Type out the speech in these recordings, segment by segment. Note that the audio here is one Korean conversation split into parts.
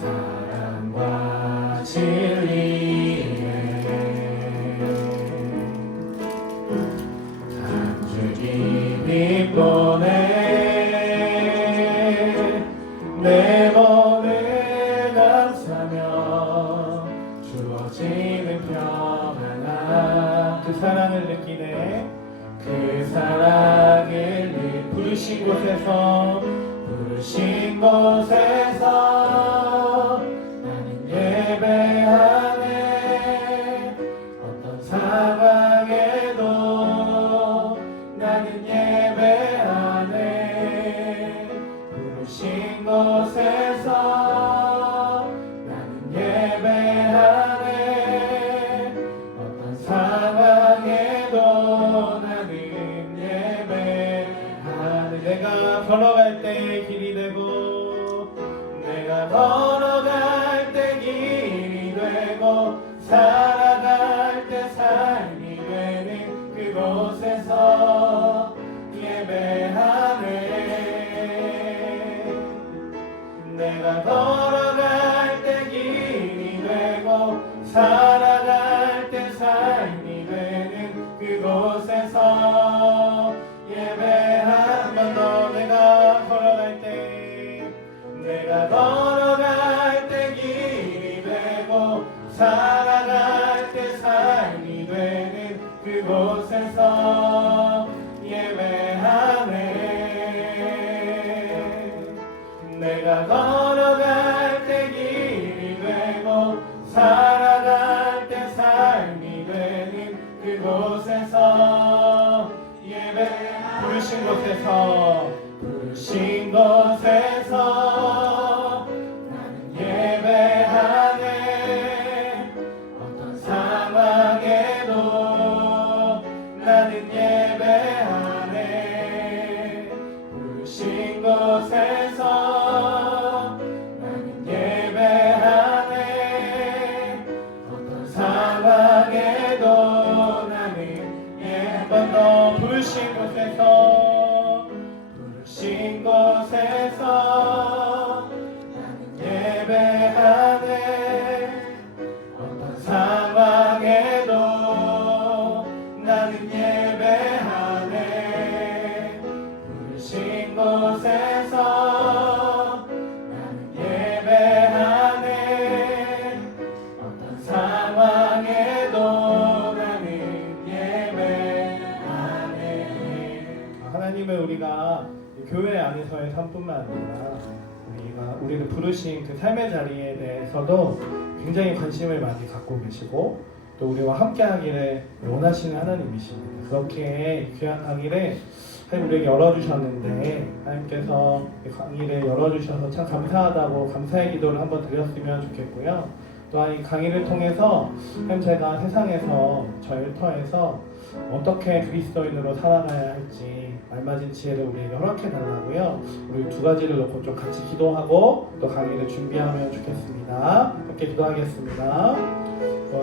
사랑과 진리에 단주기 빛보내 내 몸을 감싸며 주어지는 평안함 그 사랑을 느끼네 그 사랑을 부르신 곳에서 나는 예배하네 어떤 상황에도 나는 예배하네 부르신 곳에서 나는 예배하네 어떤 상황에도 나는 예배하네 내가 걸어갈 때 길이 되고 내가 걸어갈 때 길이 되고 살아갈 때 삶이 되는 그곳에서 예배하네 내가 걸어갈 때 길이 되고 살아갈 때 삶이 되는 그곳에서 예배하면 너 내가 걸어갈 때 내가 걸어갈 때 길이 되고 살아갈 때 삶이 되는 그곳에서 예배하네 내가 걸어갈 때 길이 되고 살아갈 때 삶이 되는 그곳에서 부르신 곳에서 나는 예배하네 어떤 상황에도 나는 예배하네 부르신 곳에서 나는 예배하네 어떤 상황에도 나는 한 번 더 부르신 곳에서 나는 예배하네 어떤 상황에도 나는 예배하네 부르신 곳에서 나는 예배하네 어떤 상황에도 나는 예배하네 하나님은 우리가 교회 안에서의 삶뿐만 아니라 우리를 부르신 그 삶의 자리에 대해서도 굉장히 관심을 많이 갖고 계시고 또 우리와 함께하기를 원하시는 하나님이십니다. 그렇게 귀한 강의를 우리에게 열어주셨는데 하나님께서 강의를 열어주셔서 참 감사하다고 감사의 기도를 한번 드렸으면 좋겠고요. 또한 이 강의를 통해서 제가 세상에서 저 일터에서 어떻게 그리스도인으로 살아가야 할지 알맞은 지혜를 우리에게 허락해 달라고요. 우리 두 가지를 놓고 좀 같이 기도하고 또 강의를 준비하면 좋겠습니다. 함께 기도하겠습니다.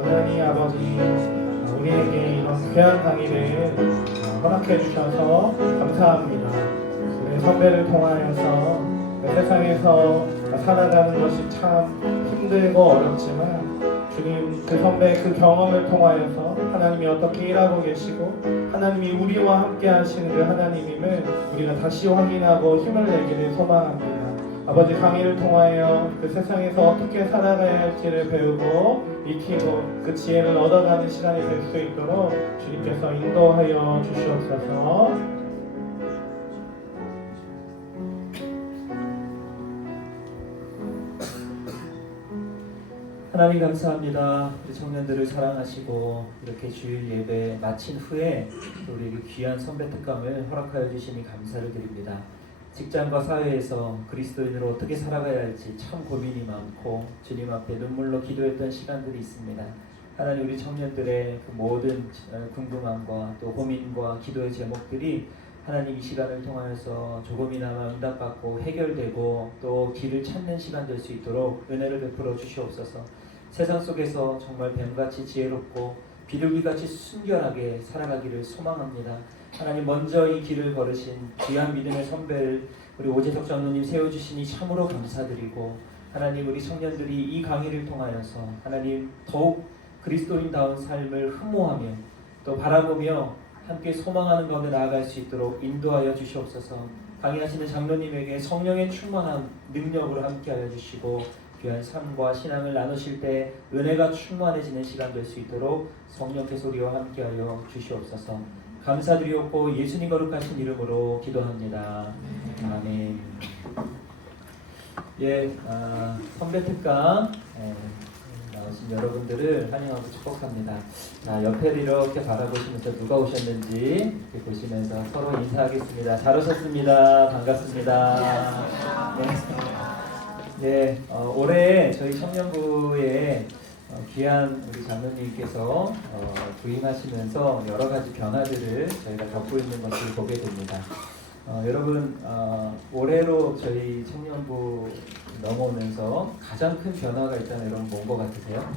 하나님 아버지 우리에게 이런 귀한 강의를 허락해 주셔서 감사합니다. 우리 선배를 통하여서 세상에서 살아가는 것이 참 힘들고 어렵지만 주님 그 선배의 그 경험을 통하여서 하나님이 어떻게 일하고 계시고 하나님이 우리와 함께 하시는 그 하나님임을 우리가 다시 확인하고 힘을 내기를 소망합니다. 아버지 강의를 통하여 그 세상에서 어떻게 살아가야 할지를 배우고 익히고 그 지혜를 얻어가는 시간이 될 수 있도록 주님께서 인도하여 주시옵소서. 하나님 감사합니다. 우리 청년들을 사랑하시고 이렇게 주일 예배 마친 후에 우리에게 귀한 선배 특강을 허락하여 주시니 감사를 드립니다. 직장과 사회에서 그리스도인으로 어떻게 살아가야 할지 참 고민이 많고 주님 앞에 눈물로 기도했던 시간들이 있습니다. 하나님 우리 청년들의 그 모든 궁금함과 또 고민과 기도의 제목들이 하나님 이 시간을 통하여서 조금이나마 응답받고 해결되고 또 길을 찾는 시간 될 수 있도록 은혜를 베풀어 주시옵소서. 세상 속에서 정말 뱀같이 지혜롭고 비둘기같이 순결하게 살아가기를 소망합니다. 하나님 먼저 이 길을 걸으신 귀한 믿음의 선배를 우리 오재석 장로님 세워주시니 참으로 감사드리고, 하나님 우리 청년들이 이 강의를 통하여서 하나님 더욱 그리스도인다운 삶을 흠모하며 또 바라보며 함께 소망하는 가운데 나아갈 수 있도록 인도하여 주시옵소서. 강의하시는 장로님에게 성령의 충만한 능력으로 함께하여 주시고, 귀한 삶과 신앙을 나누실 때 은혜가 충만해지는 시간 될 수 있도록 성령께서 우리와 함께하여 주시옵소서. 감사드리옵고 예수님 거룩하신 이름으로 기도합니다. 아멘. 선배 특강 나오신 여러분들을 환영하고 축복합니다. 옆에를 이렇게 바라보시면서 누가 오셨는지 이렇게 보시면서 서로 인사하겠습니다. 잘 오셨습니다. 반갑습니다. 올해 저희 청년부에 귀한 우리 장로님께서 부임하시면서 여러 가지 변화들을 저희가 겪고 있는 것을 보게 됩니다. 여러분, 올해로 저희 청년부 넘어오면서 가장 큰 변화가 있다면 여러분 뭔 것 같으세요?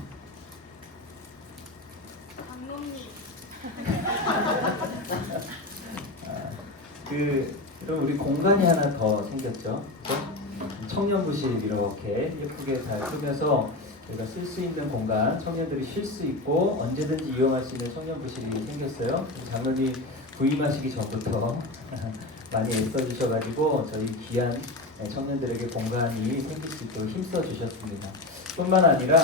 여러분 우리 공간이 하나 더 생겼죠? 그렇죠? 청년부실 이렇게 예쁘게 잘 꾸며서 저희가 쓸 수 있는 공간, 청년들이 쉴 수 있고 언제든지 이용할 수 있는 청년부실이 생겼어요. 장로님 부임하시기 전부터 많이 애써주셔가지고 저희 귀한 청년들에게 공간이 생길 수 있도록 힘써 주셨습니다. 뿐만 아니라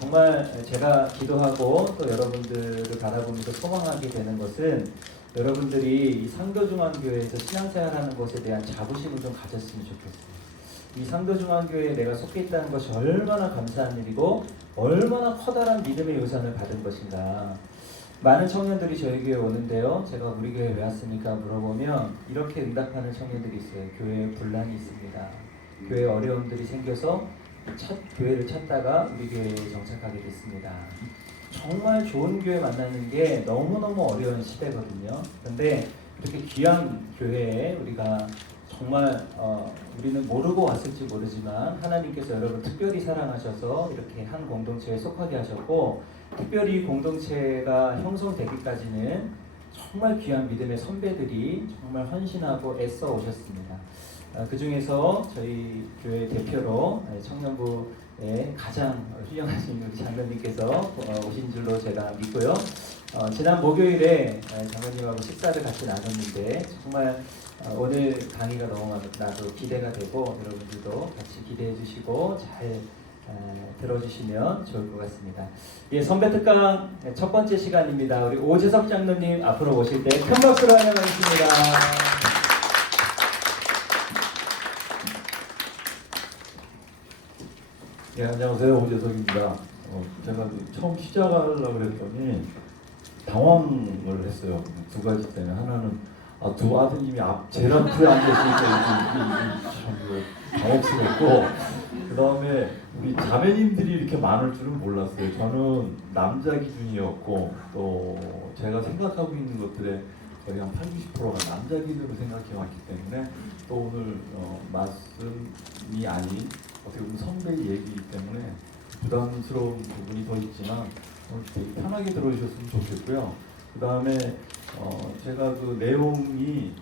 정말 제가 기도하고 또 여러분들을 바라보면서 소망하게 되는 것은 여러분들이 이 상도중앙교회에서 신앙생활하는 것에 대한 자부심을 좀 가졌으면 좋겠어요. 이 상도중앙교회에 내가 속해 있다는 것이 얼마나 감사한 일이고 얼마나 커다란 믿음의 유산을 받은 것인가. 많은 청년들이 저희 교회에 오는데요. 제가 우리 교회에 왜 왔습니까? 물어보면 이렇게 응답하는 청년들이 있어요. 교회에 분란이 있습니다. 교회에 어려움들이 생겨서 교회를 찾다가 우리 교회에 정착하게 됐습니다. 정말 좋은 교회 만나는 게 너무너무 어려운 시대거든요. 근데 이렇게 귀한 교회에 우리가 정말 우리는 모르고 왔을지 모르지만 하나님께서 여러분 특별히 사랑하셔서 이렇게 한 공동체에 속하게 하셨고, 특별히 공동체가 형성되기까지는 정말 귀한 믿음의 선배들이 정말 헌신하고 애써 오셨습니다. 그 중에서 저희 교회 대표로 청년부에 가장 훌륭하신 우리 장로님께서 오신 줄로 제가 믿고요. 지난 목요일에 장로님하고 식사를 같이 나눴는데 정말 오늘 강의가 너무 나도 기대가 되고 여러분들도 같이 기대해 주시고 잘 들어주시면 좋을 것 같습니다. 선배 특강 첫 번째 시간입니다. 우리 오재석 장로님 앞으로 오실 때 큰 박수로 환영하겠습니다. 안녕하세요. 오재석입니다. 제가 처음 시작하려고 그랬더니 당황을 했어요. 두 가지 때문에. 하나는 두 아드님이 제일 앞에 앉으시니까 참 당혹스럽고, 그 다음에 우리 자매님들이 이렇게 많을 줄은 몰랐어요. 저는 남자 기준이었고 또 제가 생각하고 있는 것들의 거의 한 80~90%가 남자 기준으로 생각해 왔기 때문에 또 오늘 말씀이 아닌 어떻게 보면 선배의 얘기이기 때문에 부담스러운 부분이 더 있지만 되게 편하게 들어주셨으면 좋겠고요. 그 다음에 제가 그 내용이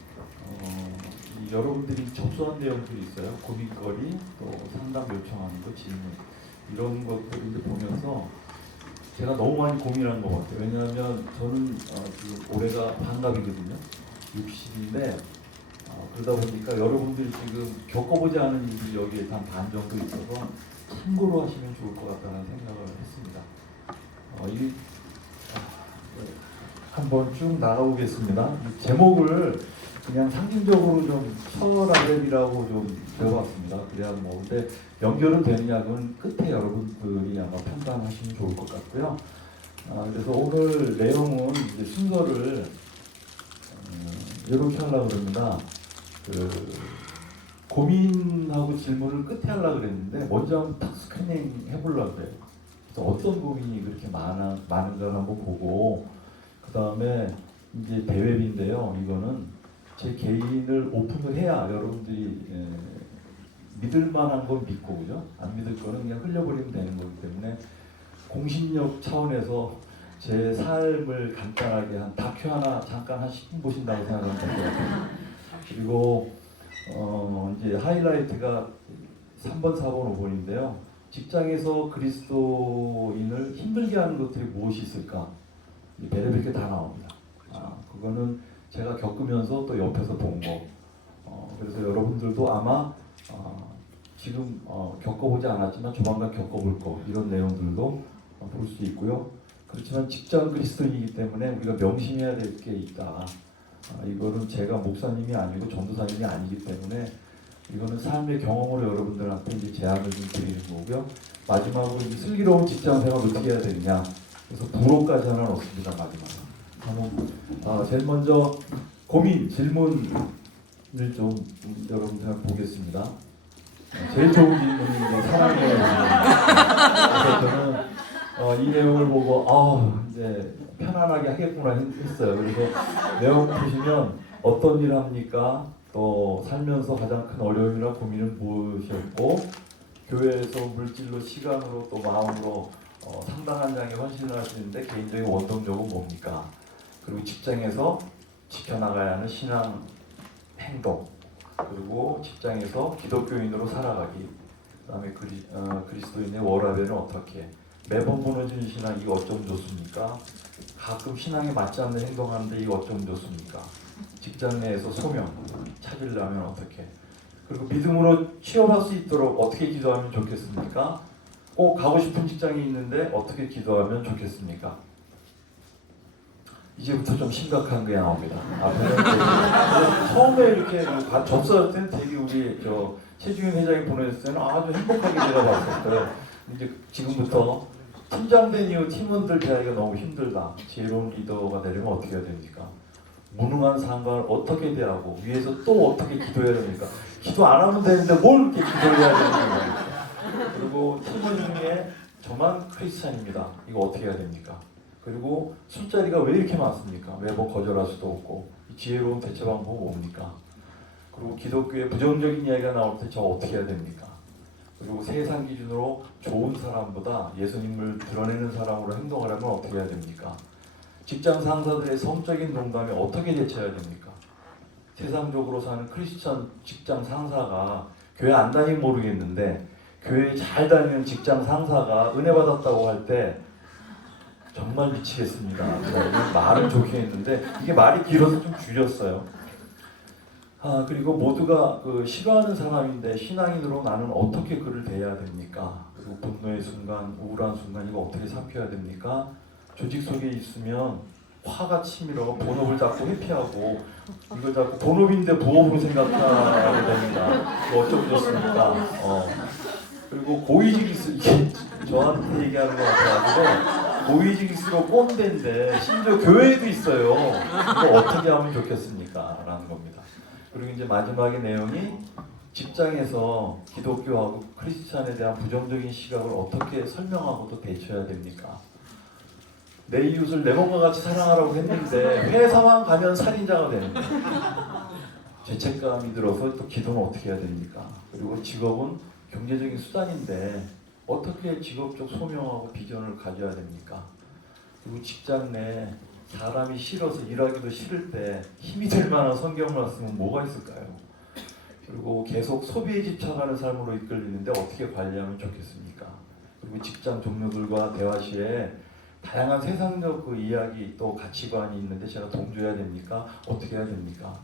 여러분들이 접수한 내용들이 있어요. 고민거리, 또 상담 요청하는 거, 질문 이런 것들을 이제 보면서 제가 너무 많이 고민한 것 같아요. 왜냐하면 저는 지금 올해가 반갑이거든요. 60인데 그러다 보니까 여러분들이 지금 겪어보지 않은 일이 여기에 한 반 정도 있어서 참고로 하시면 좋을 것 같다는 생각을 했습니다. 한번 쭉 나가보겠습니다. 제목을 그냥 상징적으로 좀 서라벨이라고 좀 적어봤습니다. 그래야 근데 연결은 되느냐 그건 끝에 여러분들이 아마 판단하시면 좋을 것 같고요. 그래서 오늘 내용은 이제 순서를 이렇게 하려고 그럽니다. 고민하고 질문을 끝에 하려고 그랬는데 먼저 한번 딱 스크리닝 해보려고 그래요. 그래서 어떤 고민이 그렇게 많은가를 한번 보고, 그 다음에 이제 대웹인데요. 이거는 제 개인을 오픈을 해야 여러분들이 믿을 만한 건 믿고, 그죠? 안 믿을 거는 그냥 흘려버리면 되는 거기 때문에 공신력 차원에서 제 삶을 간단하게 한 다큐 하나 잠깐 한 10분 보신다고 생각하면 될 것 같아요. 그리고 이제 하이라이트가 3번, 4번, 5번인데요. 직장에서 그리스도인을 힘들게 하는 것들이 무엇이 있을까? 별의별 게 다 나옵니다. 그거는 제가 겪으면서 또 옆에서 본 거. 그래서 여러분들도 아마 지금 겪어보지 않았지만 조만간 겪어볼 거 이런 내용들도 볼 수 있고요. 그렇지만 직장 그리스도인이기 때문에 우리가 명심해야 될 게 있다. 이거는 제가 목사님이 아니고 전도사님이 아니기 때문에 이거는 삶의 경험으로 여러분들한테 이제 제안을 좀 드리는 거고요. 마지막으로 이 슬기로운 직장 생활 어떻게 해야 되느냐. 그래서 부록까지 하나 넣습니다. 마지막으로. 제일 먼저 고민, 질문을 좀 여러분들한테 보겠습니다. 제일 좋은 질문이 이제 사랑의 내용입니다. 그래서 저는 이 내용을 보고 이제 편안하게 하겠구나 했어요. 그래서 내용 보시면 어떤 일 합니까? 또 살면서 가장 큰 어려움이나 고민은 무엇이었고 교회에서 물질로 시간으로 또 마음으로 상당한 양의 헌신을 할 수 있는데 개인적인 원동력은 뭡니까? 그리고 직장에서 지켜나가야 하는 신앙 행동 그리고 직장에서 기독교인으로 살아가기 그다음에 그리스도인의 워라밸은 어떻게 매번 무너지는 신앙 이거 어쩜 좋습니까? 가끔 신앙에 맞지 않는 행동하는데 이거 어쩜 좋습니까? 직장 내에서 소명 찾으려면 어떻게 그리고 믿음으로 취업할 수 있도록 어떻게 기도하면 좋겠습니까? 꼭 가고 싶은 직장이 있는데 어떻게 기도하면 좋겠습니까? 이제부터 좀 심각한 게 나옵니다. 처음에 이렇게 접수할 때는 되게 우리 최주인 회장이 보냈을 때는 아주 행복하게 제가 봤었어요. 이제 지금부터 팀장 된 이후 팀원들 대하기가 너무 힘들다. 지혜로운 리더가 되려면 어떻게 해야 됩니까? 무능한 상관을 어떻게 대하고 위에서 또 어떻게 기도해야 됩니까? 기도 안 하면 되는데 뭘 이렇게 기도를 해야 되는가? 그리고 팀원 중에 저만 크리스찬입니다. 이거 어떻게 해야 됩니까? 그리고 술자리가 왜 이렇게 많습니까? 매번 거절할 수도 없고 지혜로운 대처 방법은 뭡니까? 그리고 기독교의 부정적인 이야기가 나올 때 저 어떻게 해야 됩니까? 그리고 세상 기준으로 좋은 사람보다 예수님을 드러내는 사람으로 행동하려면 어떻게 해야 됩니까? 직장 상사들의 성적인 농담에 어떻게 대처해야 됩니까? 세상적으로 사는 크리스천 직장 상사가 교회 안 다니면 모르겠는데 교회 잘 다니는 직장 상사가 은혜 받았다고 할 때 정말 미치겠습니다. 말은 좋게 했는데 이게 말이 길어서 좀 줄였어요. 그리고 모두가 싫어하는 사람인데 신앙인으로 나는 어떻게 그를 대해야 됩니까? 그리고 분노의 순간, 우울한 순간 이거 어떻게 삼켜야 됩니까? 조직 속에 있으면 화가 치밀어 본업을 자꾸 회피하고 이걸 자꾸 본업인데 부업으로 생각하게 됩니다. 이거 어쩌면 좋습니까? 그리고 고위직일수록 이게 저한테 얘기하는 것 같아가지고 고위직일수록 꼰대인데 심지어 교회에도 있어요. 이거 어떻게 하면 좋겠습니까? 라는 겁니다. 그리고 이제 마지막의 내용이 직장에서 기독교하고 크리스찬에 대한 부정적인 시각을 어떻게 설명하고 또 대처해야 됩니까? 내 이웃을 내 몸과 같이 사랑하라고 했는데 회사만 가면 살인자가 되는 거예요. 죄책감이 들어서 또 기도는 어떻게 해야 됩니까? 그리고 직업은 경제적인 수단인데 어떻게 직업적 소명하고 비전을 가져야 됩니까? 그리고 직장 내 사람이 싫어서 일하기도 싫을 때 힘이 될 만한 성경 말씀은 뭐가 있을까요? 그리고 계속 소비에 집착하는 삶으로 이끌리는데 어떻게 관리하면 좋겠습니까? 그리고 직장 동료들과 대화 시에 다양한 세상적 이야기 또 가치관이 있는데 제가 동조해야 됩니까? 어떻게 해야 됩니까?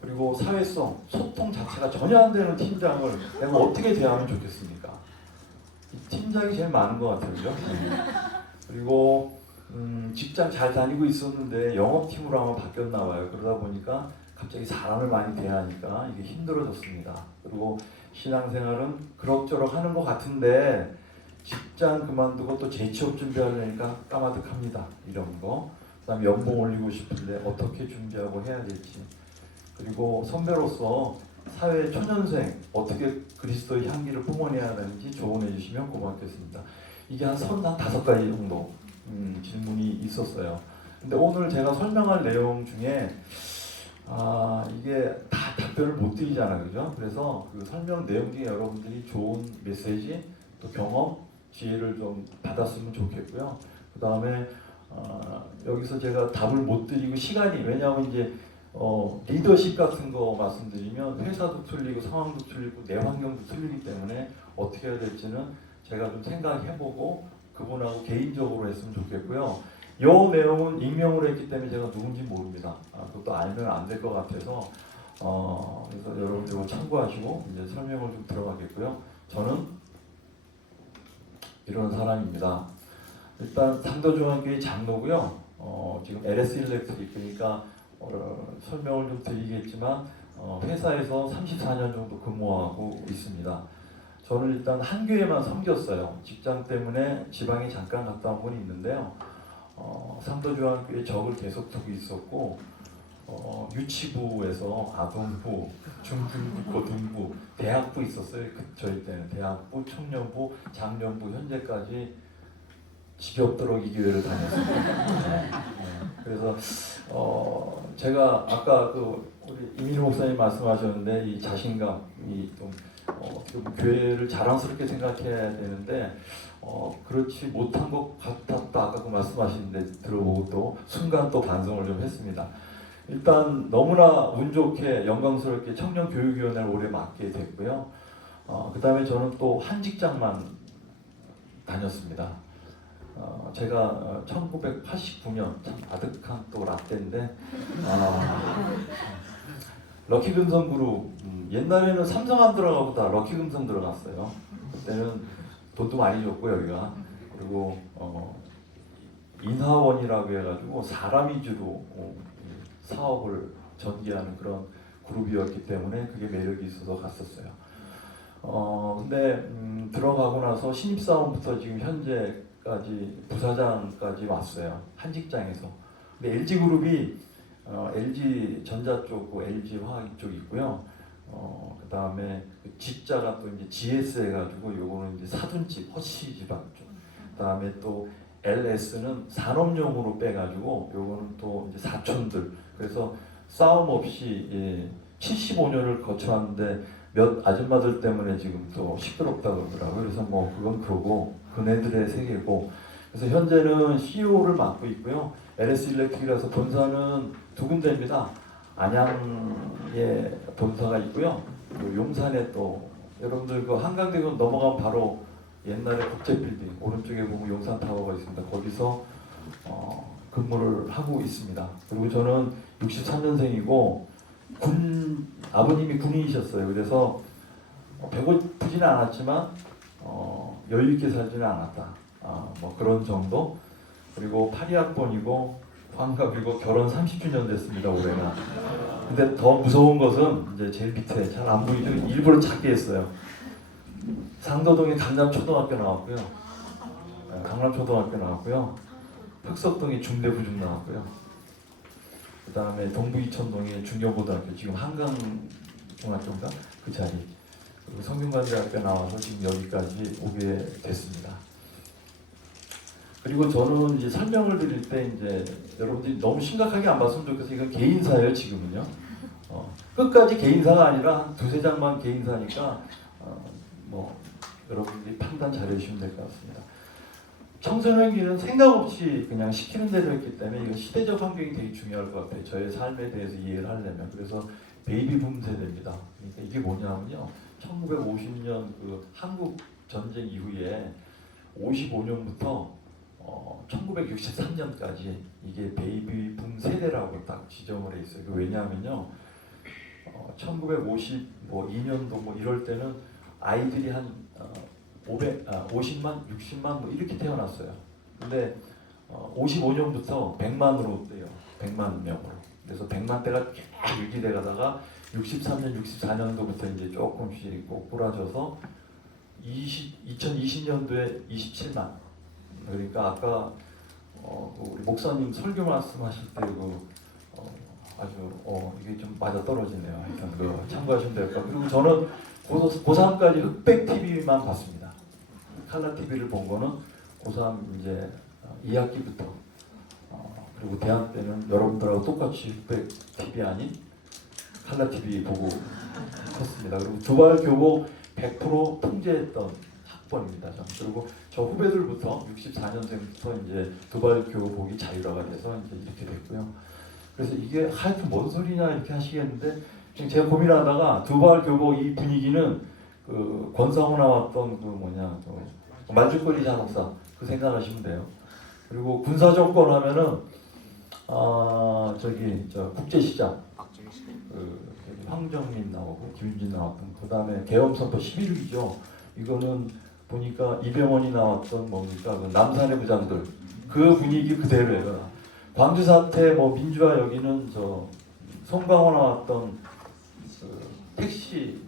그리고 사회성, 소통 자체가 전혀 안 되는 팀장을 내가 어떻게 대하면 좋겠습니까? 팀장이 제일 많은 것 같아요, 그죠? 그리고 직장 잘 다니고 있었는데 영업팀으로 한번 바뀌었나 봐요. 그러다 보니까 갑자기 사람을 많이 대하니까 이게 힘들어졌습니다. 그리고 신앙생활은 그럭저럭 하는 것 같은데 직장 그만두고 또 재취업 준비하려니까 까마득합니다. 이런 거. 그다음에 연봉 올리고 싶은데 어떻게 준비하고 해야 될지. 그리고 선배로서 사회 초년생 어떻게 그리스도의 향기를 뿜어내야 하는지 조언해 주시면 고맙겠습니다. 이게 한 35가지 정도 질문이 있었어요. 근데 오늘 제가 설명할 내용 중에 이게 다 답변을 못 드리잖아요, 그죠? 그래서 그 설명 내용 중에 여러분들이 좋은 메시지, 또 경험, 지혜를 좀 받았으면 좋겠고요. 그 다음에 여기서 제가 답을 못 드리고 시간이 왜냐하면 이제 리더십 같은 거 말씀드리면 회사도 틀리고 상황도 틀리고 내 환경도 틀리기 때문에 어떻게 해야 될지는 제가 좀 생각해보고 그분하고 개인적으로 했으면 좋겠고요. 이 내용은 익명으로 했기 때문에 제가 누군지 모릅니다. 그것도 알면 안 될 것 같아서 그래서 여러분들 참고하시고 이제 설명을 좀 들어가겠고요. 저는 이런 사람입니다. 일단 상도중앙교회 장로고요. 지금 LS 일렉트릭 그러니까 설명을 좀 드리겠지만 회사에서 34년 정도 근무하고 있습니다. 저는 일단 한 교회만 섬겼어요. 직장 때문에 지방에 잠깐 갔다 온 건 있는데요. 상도중앙교회 적을 계속 두고 있었고 유치부에서 아동부, 중등부, 고등부, 대학부 있었어요. 저희 때는 대학부, 청년부, 장년부 현재까지 지겹도록 이 교회를 다녔습니다. 그래서 제가 아까 우리 이민호 목사님 말씀하셨는데 이 자신감이 좀 어떻게 보면 교회를 자랑스럽게 생각해야 되는데 그렇지 못한 것 같았다 아까 그 말씀하시는데 들어보고 또 순간 또 반성을 좀 했습니다. 일단 너무나 운 좋게 영광스럽게 청년교육위원회를 오래 맡게 됐고요. 그 다음에 저는 또 한 직장만 다녔습니다. 제가 1989년 참 아득한 또 라떼인데 럭키금성그룹 옛날에는 삼성 안 들어가고 다 럭키금성 들어갔어요. 그때는 돈도 많이 줬고 여기가 그리고 인하원이라고 해가지고 사람 위주로 사업을 전개하는 그런 그룹이었기 때문에 그게 매력이 있어서 갔었어요. 근데 들어가고 나서 신입사원부터 지금 현재까지 부사장까지 왔어요. 한 직장에서. 근데 LG그룹이 LG전자 쪽, LG화학 쪽 있고요. 그 다음에 G자가 또 이제 GS 해가지고 요거는 이제 사둔집, 허씨 지방 쪽. 그 다음에 또 LS는 산업용으로 빼가지고 요거는 또 이제 사촌들. 그래서 싸움 없이 75년을 거쳐왔는데 몇 아줌마들 때문에 지금 또 시끄럽다고 그러더라고요. 그래서 뭐 그건 그러고 그네들의 세계고 그래서 현재는 CEO를 맡고 있고요. LS 일렉트릭이라서 본사는 두 군데입니다. 안양에 본사가 있고요. 그리고 용산에 또 여러분들 그 한강대교 넘어가면 바로 옛날에 국제빌딩 오른쪽에 보면 용산타워가 있습니다. 거기서 근무를 하고 있습니다. 그리고 저는 63년생이고 아버님이 군인이셨어요. 그래서 배고프지는 않았지만 여유 있게 살지는 않았다. 뭐 그런 정도. 그리고 82학번이고 환갑이고 결혼 30주년 됐습니다. 올해가. 근데 더 무서운 것은 이제 제일 밑에 잘 안 보이죠. 일부러 작게 했어요. 상도동에 강남초등학교 나왔고요. 강남초등학교 나왔고요. 흑석동에 중대부중 나왔고요. 그 다음에 동부 이천동에 중경고등학교 지금 한강중학교인가 그 자리 그리고 성균관대학교 나와서 지금 여기까지 오게 됐습니다. 그리고 저는 이제 설명을 드릴 때 이제 여러분들이 너무 심각하게 안 봤으면 좋겠어요. 이건 개인사예요 지금은요. 끝까지 개인사가 아니라 한 두세 장만 개인사니까 뭐 여러분들이 판단 잘해주시면 될 것 같습니다. 청소년기는 생각 없이 그냥 시키는 대로 했기 때문에 이거 시대적 환경이 되게 중요할 것 같아요. 저의 삶에 대해서 이해를 하려면. 그래서 베이비붐 세대입니다. 그러니까 이게 뭐냐면요. 1950년 그 한국 전쟁 이후에 55년부터 1963년까지 이게 베이비붐 세대라고 딱 지정을 해 있어요. 왜냐하면요. 1952년도 뭐 이럴 때는 아이들이 한 50만, 60만 뭐 이렇게 태어났어요. 근데 55년부터 100만으로 돼요. 100만 명으로. 그래서 100만대가 쫙 유지돼 가다가 63년, 64년도부터 이제 조금씩 꼬꾸라져서 2020년도에 27만. 그러니까 아까 우리 목사님 설교 말씀하실 때 아주 이게 좀 맞아 떨어지네요. 하여튼 그거 참고하시면 될 것 같아요. 그리고 저는 고3까지 흑백 TV만 봤습니다. 칼라 TV를 본 거는 고3 이제 2학기부터 그리고 대학 때는 여러분들하고 똑같이 흑백 TV 아닌 칼라 TV 보고 컸습니다. 그리고 두발 교복 100% 통제했던 학번입니다. 그리고 저 후배들부터 64년생부터 이제 두발 교복이 자율화가 돼서 이제 이렇게 됐고요. 그래서 이게 하여튼 뭔 소리냐 이렇게 하시겠는데 제가 고민하다가 두발 교복 이 분위기는 그 권상우 나왔던 그 뭐냐 말죽거리 잔혹사 그 생각하시면 돼요. 그리고 군사 정권 하면은 저기 저 국제시장 그 황정민 나오고 김윤진 나왔던 그 다음에 계엄선포 11.6이죠. 이거는 보니까 이병헌이 나왔던 뭡니까 그 남산의 부장들 그 분위기 그대로예요. 광주 사태 뭐 민주화 여기는 저 송강호 나왔던 그 택시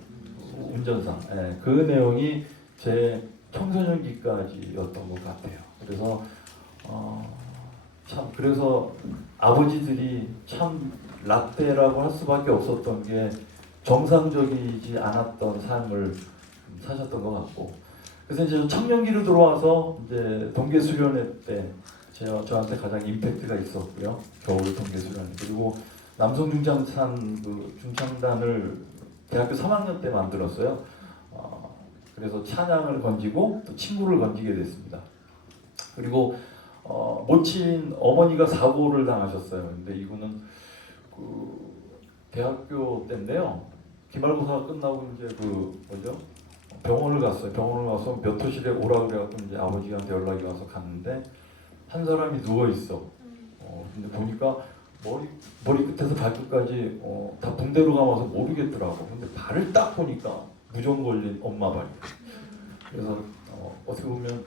운전사 그 내용이 제 청소년기까지였던 것 같아요. 그래서 참 그래서 아버지들이 참 라떼라고 할 수밖에 없었던 게 정상적이지 않았던 삶을 사셨던 것 같고 그래서 이제 청년기로 들어와서 이제 동계수련회 때 저한테 가장 임팩트가 있었고요. 겨울 동계수련회 그리고 남성 중창단 그 중창단을 대학교 3학년 때 만들었어요. 그래서 찬양을 건지고 또 친구를 건지게 됐습니다. 그리고 모친 어머니가 사고를 당하셨어요. 근데 이거는 그 대학교 때인데요. 기말고사가 끝나고 이제 그 뭐죠? 병원을 갔어요. 병원을 가서 몇 호실에 오라 그래갖고 이제 아버지한테 연락이 와서 갔는데 한 사람이 누워 있어. 근데 보니까 머리 끝에서 발끝까지 다 붕대로 감아서 모르겠더라고. 근데 발을 딱 보니까 무좀 걸린 엄마 발. 그래서 어떻게 보면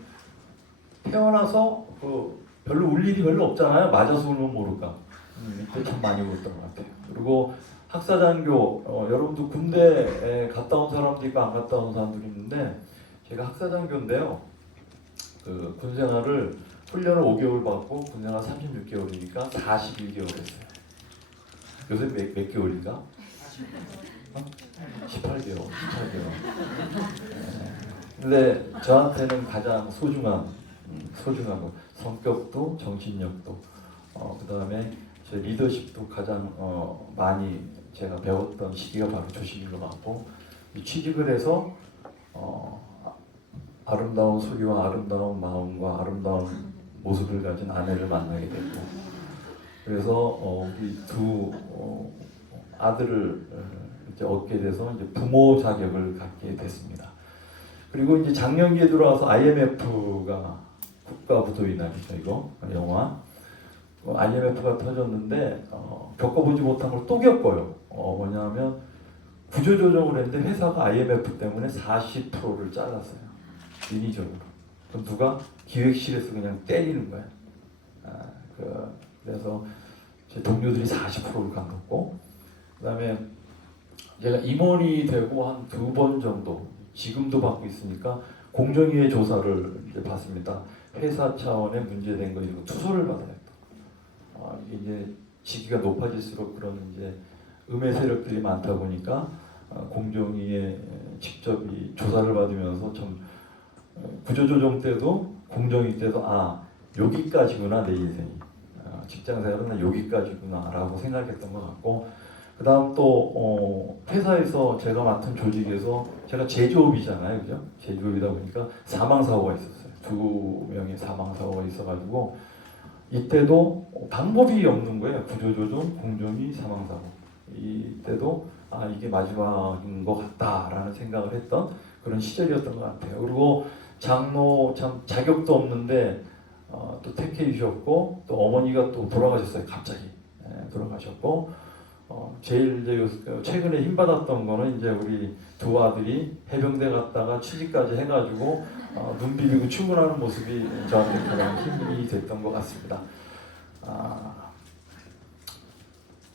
태어나서 그 별로 울 일이 별로 없잖아요. 맞아서 울면 모를까. 이때 참 많이 울었던 것 같아요. 그리고 학사장교 여러분도 군대에 갔다 온 사람도 있고 안 갔다 온 사람도 있는데 제가 학사장교인데요. 그 군생활을 훈련을 5개월 받고 군생활 36개월이니까 41개월 했어요. 요새 몇 개월인가? 18개월. 근데 저한테는 가장 소중하고 성격도 정신력도 그 다음에 제 리더십도 가장 많이 제가 배웠던 시기가 바로 저 시기인 것 같고 취직을 해서 아름다운 소리와 아름다운 마음과 아름다운 모습을 가진 아내를 만나게 됐고 그래서 우리 두 아들을 이제 얻게 돼서 이제 부모 자격을 갖게 됐습니다. 그리고 이제 작년기에 들어와서 IMF가 국가부도의 날이죠. 이거 영화 IMF가 터졌는데 겪어보지 못한 걸 또 겪어요. 뭐냐면 구조조정을 했는데 회사가 IMF 때문에 40%를 잘랐어요. 인위적으로. 그럼 누가? 기획실에서 그냥 때리는 거야. 그래서 제 동료들이 40%를 감았고 그 다음에 제가 임원이 되고 한 2번 정도 지금도 받고 있으니까 공정위의 조사를 이제 받습니다. 회사 차원의 문제된 거 이런 투소를 받아요. 이게 직위가 높아질수록 그런 이제 음해 세력들이 많다 보니까 공정위에 직접 이 조사를 받으면서 좀 구조조정 때도 공정위 때도 여기까지구나 내 인생이 직장생활은 여기까지구나라고 생각했던 것 같고 그 다음 또 회사에서 제가 맡은 조직에서 제가 제조업이잖아요, 그죠? 제조업이다 보니까 사망사고가 있었어요. 2명의 사망사고가 있어가지고 이때도 방법이 없는 거예요. 구조조정, 공정위, 사망사고. 이때도 이게 마지막인 것 같다라는 생각을 했던 그런 시절이었던 것 같아요. 그리고 장로 참 자격도 없는데 또 택해 주셨고 또 어머니가 또 돌아가셨어요. 갑자기 돌아가셨고 제일 이제 최근에 힘 받았던 거는 이제 우리 두 아들이 해병대 갔다가 취직까지 해가지고 눈 비비고 출근하는 모습이 저한테 가장 힘이 됐던 것 같습니다.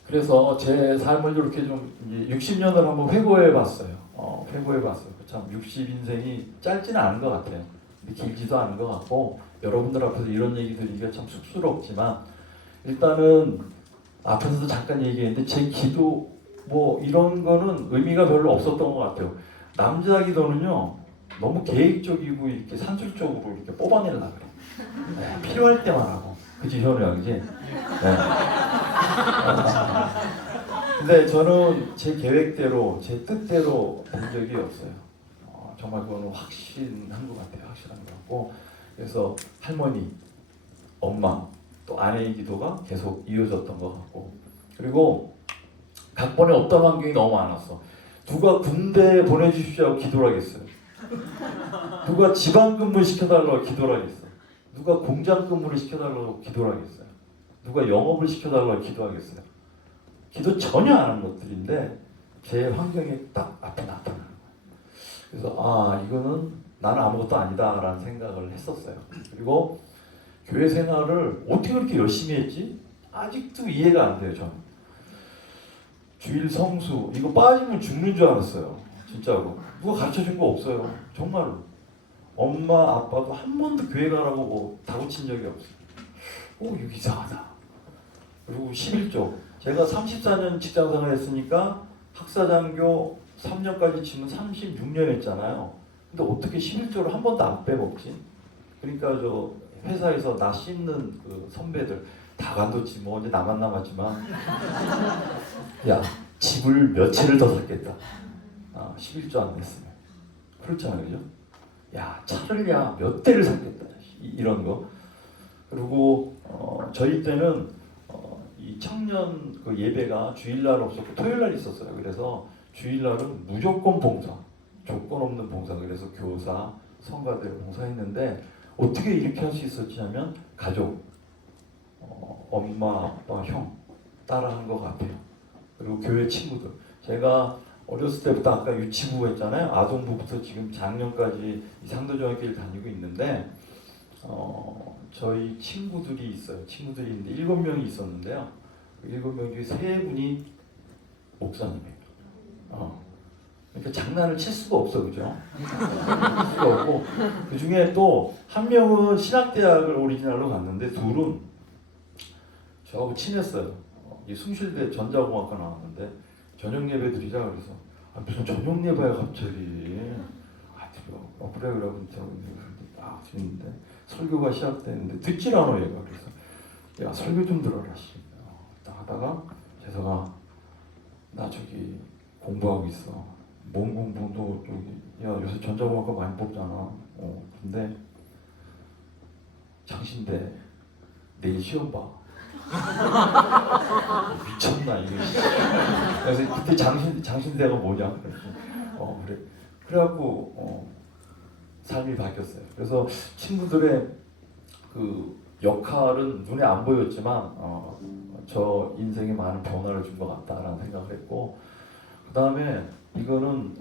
그래서 제 삶을 이렇게 좀 60년을 한번 회고해봤어요. 회고해봤어요. 참 60인생이 짧지는 않은 것 같아요. 길지도 않은 것 같고 여러분들 앞에서 이런 얘기 드리기가 참 쑥스럽지만 일단은 앞에서도 잠깐 얘기했는데 제 기도 뭐 이런 거는 의미가 별로 없었던 것 같아요. 남자 기도는요 너무 계획적이고 이렇게 산술적으로 이렇게 뽑아내려고 그래. 필요할 때만 하고 그치 현우야 그치? 네. 근데 저는 제 계획대로 제 뜻대로 된 적이 없어요. 정말 그거는 확신한 것 같아요. 확실한 것 같고 그래서 할머니, 엄마 또 아내의 기도가 계속 이어졌던 것 같고 그리고 각본에 없던 환경이 너무 많았어. 누가 군대에 보내주십시오 하고 기도를 하겠어요. 누가 지방근무 시켜달라고 기도를 하겠어요. 누가 공장 근무를 시켜달라고 기도를 하겠어요. 누가 영업을 시켜달라고 기도하겠어요. 기도 전혀 안 하는 것들인데 제 환경이 딱 앞에 나타나는 거예요. 그래서 이거는 나는 아무것도 아니다라는 생각을 했었어요. 그리고 교회 생활을 어떻게 그렇게 열심히 했지? 아직도 이해가 안 돼요. 저는 주일 성수 이거 빠지면 죽는 줄 알았어요. 진짜로 누가 가르쳐준 거 없어요. 정말로 엄마 아빠도 한 번도 교회 가라고 뭐 다고친 적이 없어요. 이거 이상하다. 그리고 11조 제가 34년 직장생활 했으니까 학사장교 3년까지 치면 36년 했잖아요. 근데 어떻게 11조를 한 번도 안 빼먹지? 그러니까 저 회사에서 나 씻는 그 선배들 다 간뒀지 뭐 이제 나만 남았지만 야 집을 몇 채를 더 샀겠다. 11조 안 냈으면 그렇잖아요, 그죠? 야 차를 몇 대를 샀겠다. 이런 거. 그리고 저희 때는 이 청년 그 예배가 주일날 없었고 토요일날 있었어요. 그래서 주일날은 무조건 봉사, 조건 없는 봉사. 그래서 교사, 성가대로 봉사했는데 어떻게 이렇게 할 수 있었지 하면 가족, 엄마, 아빠, 형 따라한 것 같아요. 그리고 교회 친구들. 제가 어렸을 때부터 아까 유치부 했잖아요. 아동부부터 지금 작년까지 상도중학교를 다니고 있는데 저희 친구들이 있어요. 친구들이 있는데 7명이 있었는데요. 그 7명 중에 3분이 목사님이에요. 그러니까 장난을 칠 수가 없어, 그죠? 칠 수가 없고 그 중에 또 한 명은 신학대학을 오리지널로 갔는데 둘은 저하고 친했어요. 이 숭실대 전자공학과 나왔는데 저녁 예배 드리자 그래서 무슨 저녁 예배야 갑자기. 그래 그러고 딱 드리는데 설교가 시작되는데 듣질 않아 얘가. 그래서 야 설교 좀 들어라 씨. 딱 하다가 재석아 나 저기 공부하고 있어. 뭔 공부도 저기 요새 전자공학과 많이 뽑잖아. 근데 장신대 내일 시험 봐. 미쳤나 이게. 그래서 그때 장신대가 뭐냐? 그래. 그래갖고 삶이 바뀌었어요. 그래서 친구들의 그 역할은 눈에 안 보였지만 저 인생에 많은 변화를 준 것 같다라는 생각을 했고 그 다음에 이거는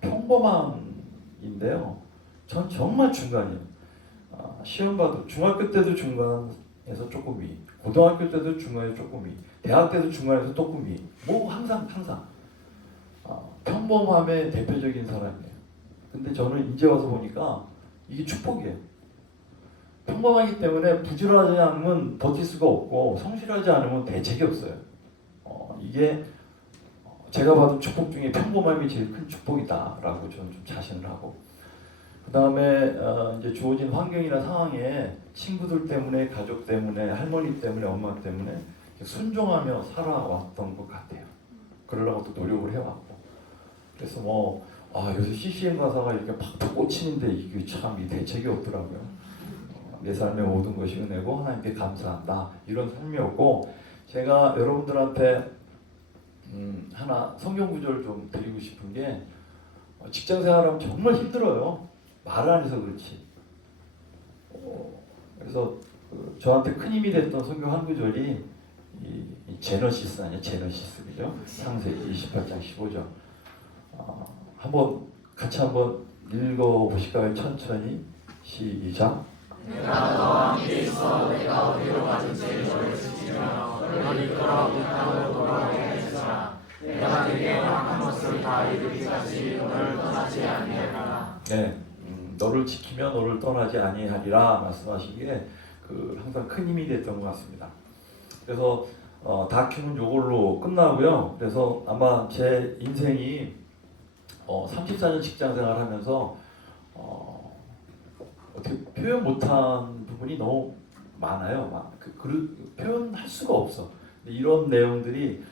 평범함인데요. 전 정말 중간이에요. 시험 봐도 중학교 때도 중간에서 조금 위, 고등학교 때도 중간에서 조금 위, 대학 때도 중간에서 조금 위. 뭐 항상 평범함의 대표적인 사람이에요. 근데 저는 이제 와서 보니까 이게 축복이에요. 평범하기 때문에 부지런하지 않으면 버틸 수가 없고 성실하지 않으면 대책이 없어요. 이게 제가 받은 축복 중에 평범함이 제일 큰 축복이다라고 저는 좀 자신을 하고 그 다음에 이제 주어진 환경이나 상황에 친구들 때문에 가족 때문에 할머니 때문에 엄마 때문에 순종하며 살아왔던 것 같아요. 그러려고 또 노력을 해왔고 그래서 요새 CCM 가사가 이렇게 팍팍 꽂히는데 이게 참 이 대책이 없더라고요. 내 삶의 모든 것이 은혜고 하나님께 감사한다 이런 삶이었고 제가 여러분들한테 하나 성경 구절을 좀 드리고 싶은 게 직장 생활하면 정말 힘들어요. 말 안 해서 그렇지. 그래서 저한테 큰 힘이 됐던 성경 한 구절이 이 제너시스 아니야? 제너시스 그죠? 창세기 28장 15절. 같이 한번 읽어보실까요? 천천히 시작. 내가 너와 함께 있어 내가 어디로 가든지 너를 지키며 너를 이끌어 그 땅으로 돌아오게 하시라. 내가 네게 허락한 것을 다 이루기까지 너를 떠나지 아니하리라. 네, 너를 지키며 너를 떠나지 아니하리라 말씀하시기에 항상 큰 힘이 됐던 것 같습니다. 그래서 다큐는 요걸로 끝나고요. 그래서 아마 제 인생이 34년 직장 생활하면서 어떻게 표현 못한 부분이 너무 많아요. 표현할 수가 없어. 이런 내용들이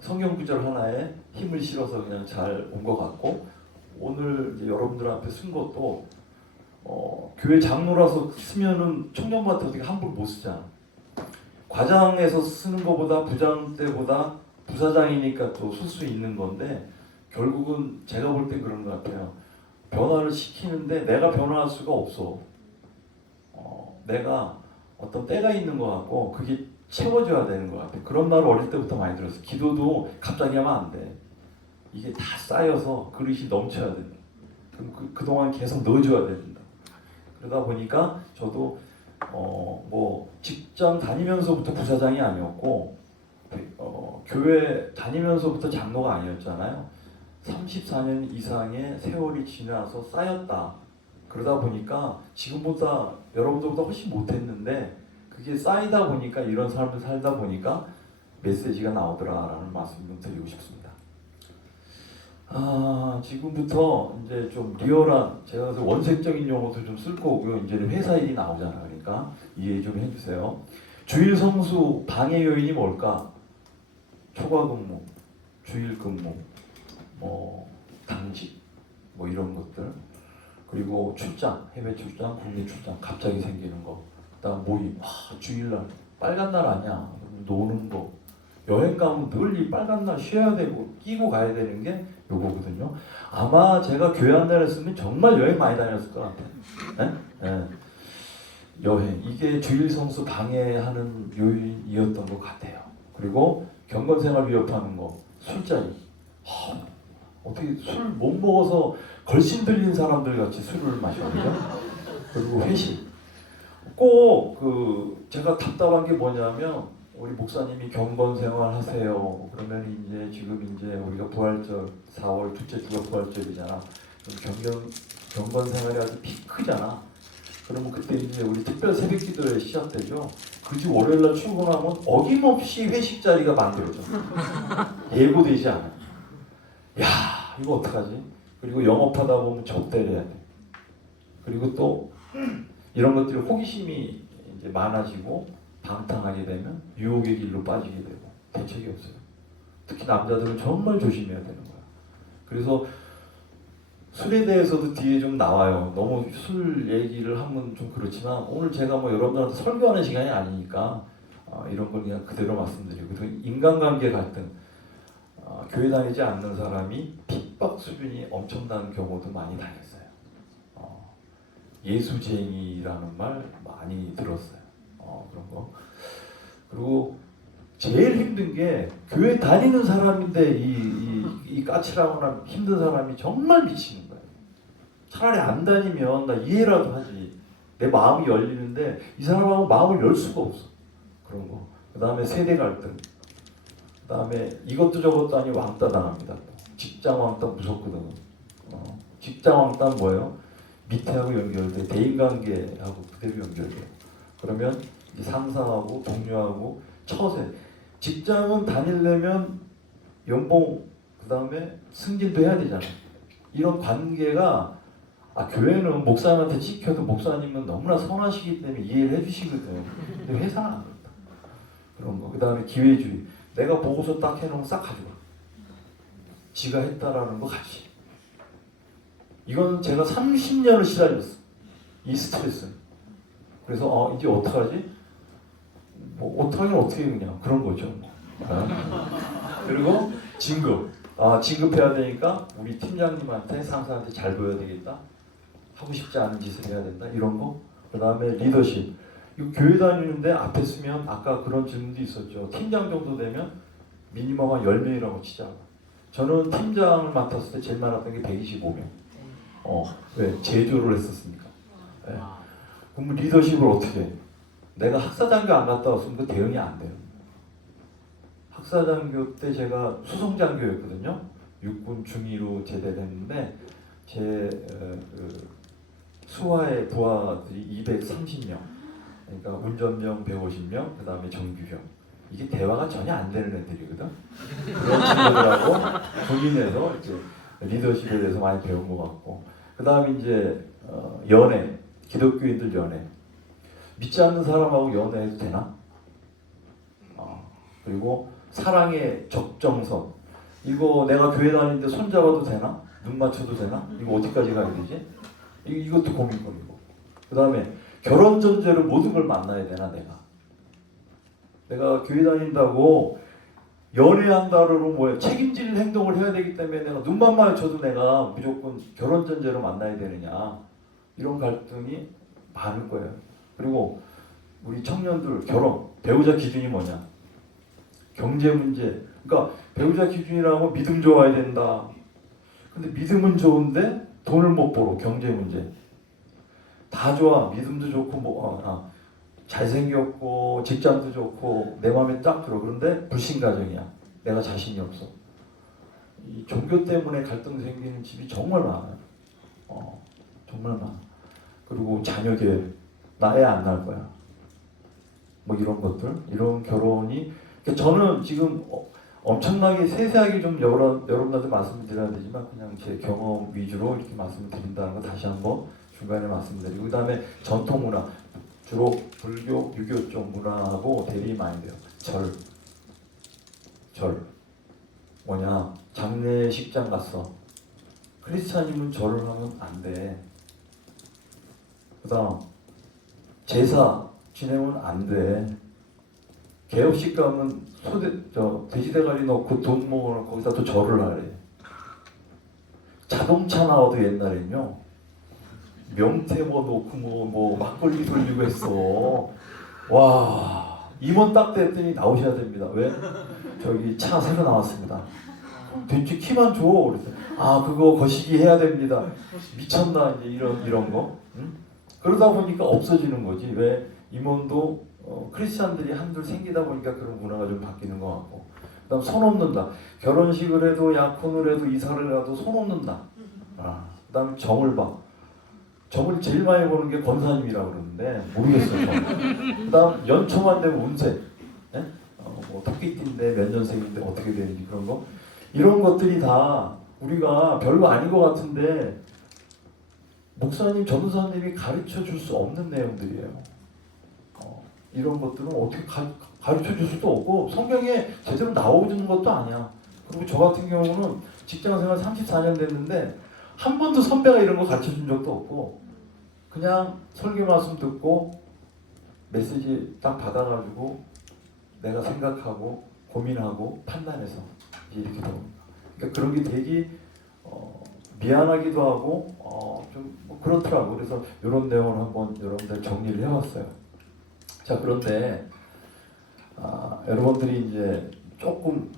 성경 구절 하나에 힘을 실어서 그냥 잘 온 것 같고 오늘 이제 여러분들 앞에 쓴 것도 교회 장로라서 쓰면은 청년부한테 어떻게 함부로 못 쓰잖아. 과장에서 쓰는 것보다 부장 때보다 부사장이니까 또 쓸 수 있는 건데 결국은 제가 볼 땐 그런 것 같아요. 변화를 시키는데 내가 변화할 수가 없어. 내가 어떤 때가 있는 것 같고 그게 채워져야 되는 것 같아. 그런 말을 어릴 때부터 많이 들었어. 기도도 갑자기 하면 안 돼. 이게 다 쌓여서 그릇이 넘쳐야 된다. 그럼 그동안 계속 넣어줘야 된다. 그러다 보니까 저도 뭐 직장 다니면서부터 부사장이 아니었고 교회 다니면서부터 장로가 아니었잖아요. 34년 이상의 세월이 지나서 쌓였다. 그러다 보니까 지금보다 여러분들보다 훨씬 못했는데 그게 쌓이다 보니까 이런 삶을 살다 보니까 메시지가 나오더라라는 말씀 좀 드리고 싶습니다. 지금부터 이제 좀 리얼한 제가 그래서 원색적인 용어도 좀 쓸 거고요. 이제 회사 일이 나오잖아. 그러니까 이해 좀 해주세요. 주일 성수 방해 요인이 뭘까? 초과 근무, 주일 근무, 뭐 당직, 뭐 이런 것들. 그리고 출장, 해외 출장, 국내 출장 갑자기 생기는 거. 그다음 모임, 주일날 빨간 날 아니야. 노는 거. 여행 가면 늘 이 빨간 날 쉬어야 되고 끼고 가야 되는 게 요거거든요. 아마 제가 교회 한 달 했으면 정말 여행 많이 다녔을 것 같아요. 네? 여행 이게 주일 성수 방해하는 요인이었던 것 같아요. 그리고 경건생활 위협하는 거, 술자리. 어떻게 술 못 먹어서 걸신 들린 사람들 같이 술을 마셔요. 그리고 회식. 꼭 제가 답답한 게 뭐냐면 우리 목사님이 경건생활 하세요. 그러면 이제 지금 이제 우리가 부활절 4월 둘째 주가 부활절이잖아. 경건생활이 아주 피크잖아. 그러면 그때 이제 우리 특별 새벽기도회 시작되죠. 그주 월요일날 출근하면 어김없이 회식 자리가 만들어져. 예고되지 않아. 야 이거 어떡하지? 그리고 영업하다 보면 접대를 해야 돼. 그리고 또 이런 것들이 호기심이 이제 많아지고 방탕하게 되면 유혹의 길로 빠지게 되고 대책이 없어요. 특히 남자들은 정말 조심해야 되는 거야. 그래서 술에 대해서도 뒤에 좀 나와요. 너무 술 얘기를 하면 좀 그렇지만 오늘 제가 뭐 여러분들한테 설교하는 시간이 아니니까 이런 걸 그냥 그대로 말씀드리고 그리고 인간관계 갈등 교회 다니지 않는 사람이 핍박 수준이 엄청난 경우도 많이 당했어요. 예수쟁이라는 말 많이 들었어요. 그런 거. 그리고 제일 힘든 게 교회 다니는 사람인데 이 까칠하거나 힘든 사람이 정말 미치는 거예요. 차라리 안 다니면 나 이해라도 하지. 내 마음이 열리는데 이 사람하고 마음을 열 수가 없어. 그런 거. 그 다음에 세대 갈등. 그 다음에 이것도 저것도 아니 왕따 당합니다. 직장 왕따 무섭거든. 직장 왕따 뭐예요? 밑에하고 연결돼. 대인관계하고 그대로 연결돼요. 그러면 상사하고 동료하고 처세. 직장은 다니려면 연봉 그 다음에 승진도 해야 되잖아. 이런 관계가 교회는 목사님한테 찍혀도 목사님은 너무나 선하시기 때문에 이해를 해주시거든. 근데 회사는 안 그렇다. 그런 거. 그 다음에 기회주의. 내가 보고서 딱 해놓으면 싹 가져가. 지가 했다라는 거 같이. 이건 제가 30년을 시달렸어. 이 스트레스. 그래서 이제 어떡하지? 뭐 어떡하긴 어떻게 그냥 그런 거죠. 그리고 진급. 진급해야 되니까 우리 팀장님한테 상사한테 잘 보여야 되겠다. 하고 싶지 않은 짓을 해야 된다. 이런 거. 그 다음에 리더십. 이거 교회 다니는데 앞에 쓰면 아까 그런 질문도 있었죠. 팀장 정도 되면 미니멈 한 10명이라고 치자. 저는 팀장을 맡았을 때 제일 많았던 게 125명. 왜? 제조를 했었으니까. 네. 그럼 리더십을 어떻게 해? 내가 학사장교 안 갔다 왔으면 그 대응이 안 돼요. 학사장교 때 제가 수송장교였거든요. 육군 중위로 제대를 했는데 제 수하의 부하들이 230명. 그러니까 운전병 150명, 그 다음에 정규병. 이게 대화가 전혀 안 되는 애들이거든. 그런 친구들하고 군인에서 이제 리더십에 대해서 많이 배운 것 같고, 그 다음에 이제 연애, 기독교인들 연애. 믿지 않는 사람하고 연애해도 되나? 그리고 사랑의 적정선. 이거 내가 교회 다니는데 손잡아도 되나? 눈 맞춰도 되나? 이거 어디까지 가야 되지? 이것도 고민거리고. 그 다음에 결혼 전제로 모든 걸 만나야 되나 내가? 내가 교회 다닌다고 연애한다로 뭐야 책임질 행동을 해야 되기 때문에 내가 눈만 마주쳐도 내가 무조건 결혼 전제로 만나야 되느냐 이런 갈등이 많을 거예요. 그리고 우리 청년들 결혼 배우자 기준이 뭐냐? 경제 문제. 그러니까 배우자 기준이라고 믿음 좋아야 된다. 근데 믿음은 좋은데 돈을 못 벌어. 경제 문제. 다 좋아. 믿음도 좋고 잘생겼고 직장도 좋고 내 마음에 딱 들어. 그런데 불신 가정이야. 내가 자신이 없어. 이 종교 때문에 갈등 생기는 집이 정말 많아요. 정말 많아. 그리고 자녀 계획. 나 애 안 낳을 거야. 뭐 이런 것들. 이런 결혼이. 그러니까 저는 지금 엄청나게 세세하게 좀 여러분들한테 말씀을 드려야 되지만 그냥 제 경험 위주로 이렇게 말씀을 드린다는 거 다시 한번 중간에 말씀드리고 그 다음에 전통 문화. 주로 불교, 유교 쪽 문화하고 대립이 많이 돼요. 절. 뭐냐, 장례식장 갔어. 크리스찬이면 절을 하면 안 돼. 그 다음, 제사 지내면 안 돼. 개업식 가면 돼지 대가리 넣고 돈 모으면 거기다 또 절을 하래. 자동차 나와도 옛날엔요. 명태 뭐 놓고 뭐 막걸리 돌리고 했어. 와 임원 딱 됐더니 나오셔야 됩니다. 왜? 저기 차 새로 나왔습니다. 대체 키만 줘. 그래서 그거 거시기 해야 됩니다. 미쳤나 이제 이런 거. 응? 그러다 보니까 없어지는 거지. 왜? 임원도 크리스찬들이 한둘 생기다 보니까 그런 문화가 좀 바뀌는 것 같고. 그다음 손 없는다. 결혼식을 해도 약혼을 해도 이사를 가도 손 없는다. 그다음 정을 봐. 점을 제일 많이 보는 게 권사님이라고 그러는데 모르겠어요. 그다음 연초만 되면 운세, 예? 뭐 토끼띠인데 몇 년생인데 어떻게 되는지 그런 거 이런 것들이 다 우리가 별거 아닌 것 같은데 목사님, 전도사님이 가르쳐 줄 수 없는 내용들이에요. 이런 것들은 어떻게 가르쳐 줄 수도 없고 성경에 제대로 나오는 것도 아니야. 그리고 저 같은 경우는 직장생활 34년 됐는데 한 번도 선배가 이런 거 가르쳐 준 적도 없고 그냥 설교 말씀 듣고 메시지 딱 받아가지고 내가 생각하고 고민하고 판단해서 이렇게 됩니다. 그러니까 그런 게 되게 미안하기도 하고 좀뭐 그렇더라고. 그래서 이런 내용을 한번 여러분들 정리를 해봤어요. 자 그런데 여러분들이 이제 조금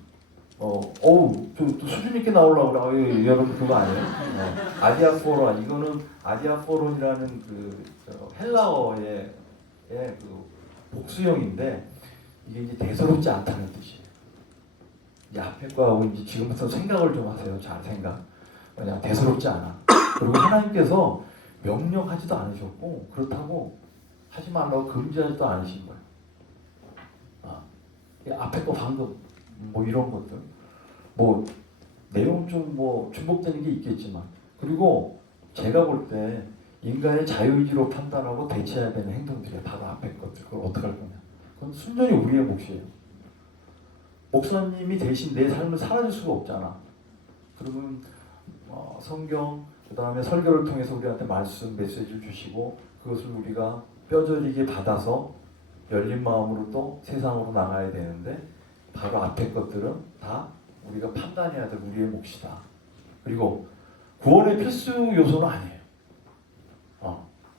좀 수준 있게 나오려고 그래. 여러분 그거 아니에요? 아디아포론 이거는 아디아포론이라는 그 헬라어의 그 복수형인데 이게 이제 대수롭지 않다는 뜻이에요. 이제 앞에 거하고 이제 지금부터 생각을 좀 하세요. 잘 생각. 그냥 대수롭지 않아. 그리고 하나님께서 명령하지도 않으셨고 그렇다고 하지 말라고 금지하지도 않으신 거예요. 앞에 거 방금 뭐 이런 것들 뭐 내용 좀 뭐 중복되는 게 있겠지만 그리고 제가 볼 때 인간의 자유의지로 판단하고 대처해야 되는 행동들이 바로 앞에 것들. 그걸 어떻게 할 거냐. 그건 순전히 우리의 몫이에요. 목사님이 대신 내 삶을 살아줄 수가 없잖아. 그러면 성경 그 다음에 설교를 통해서 우리한테 말씀 메시지를 주시고 그것을 우리가 뼈저리게 받아서 열린 마음으로 또 세상으로 나가야 되는데 바로 앞에 것들은 다 우리가 판단해야 될 우리의 몫이다. 그리고 구원의 필수 요소는 아니에요.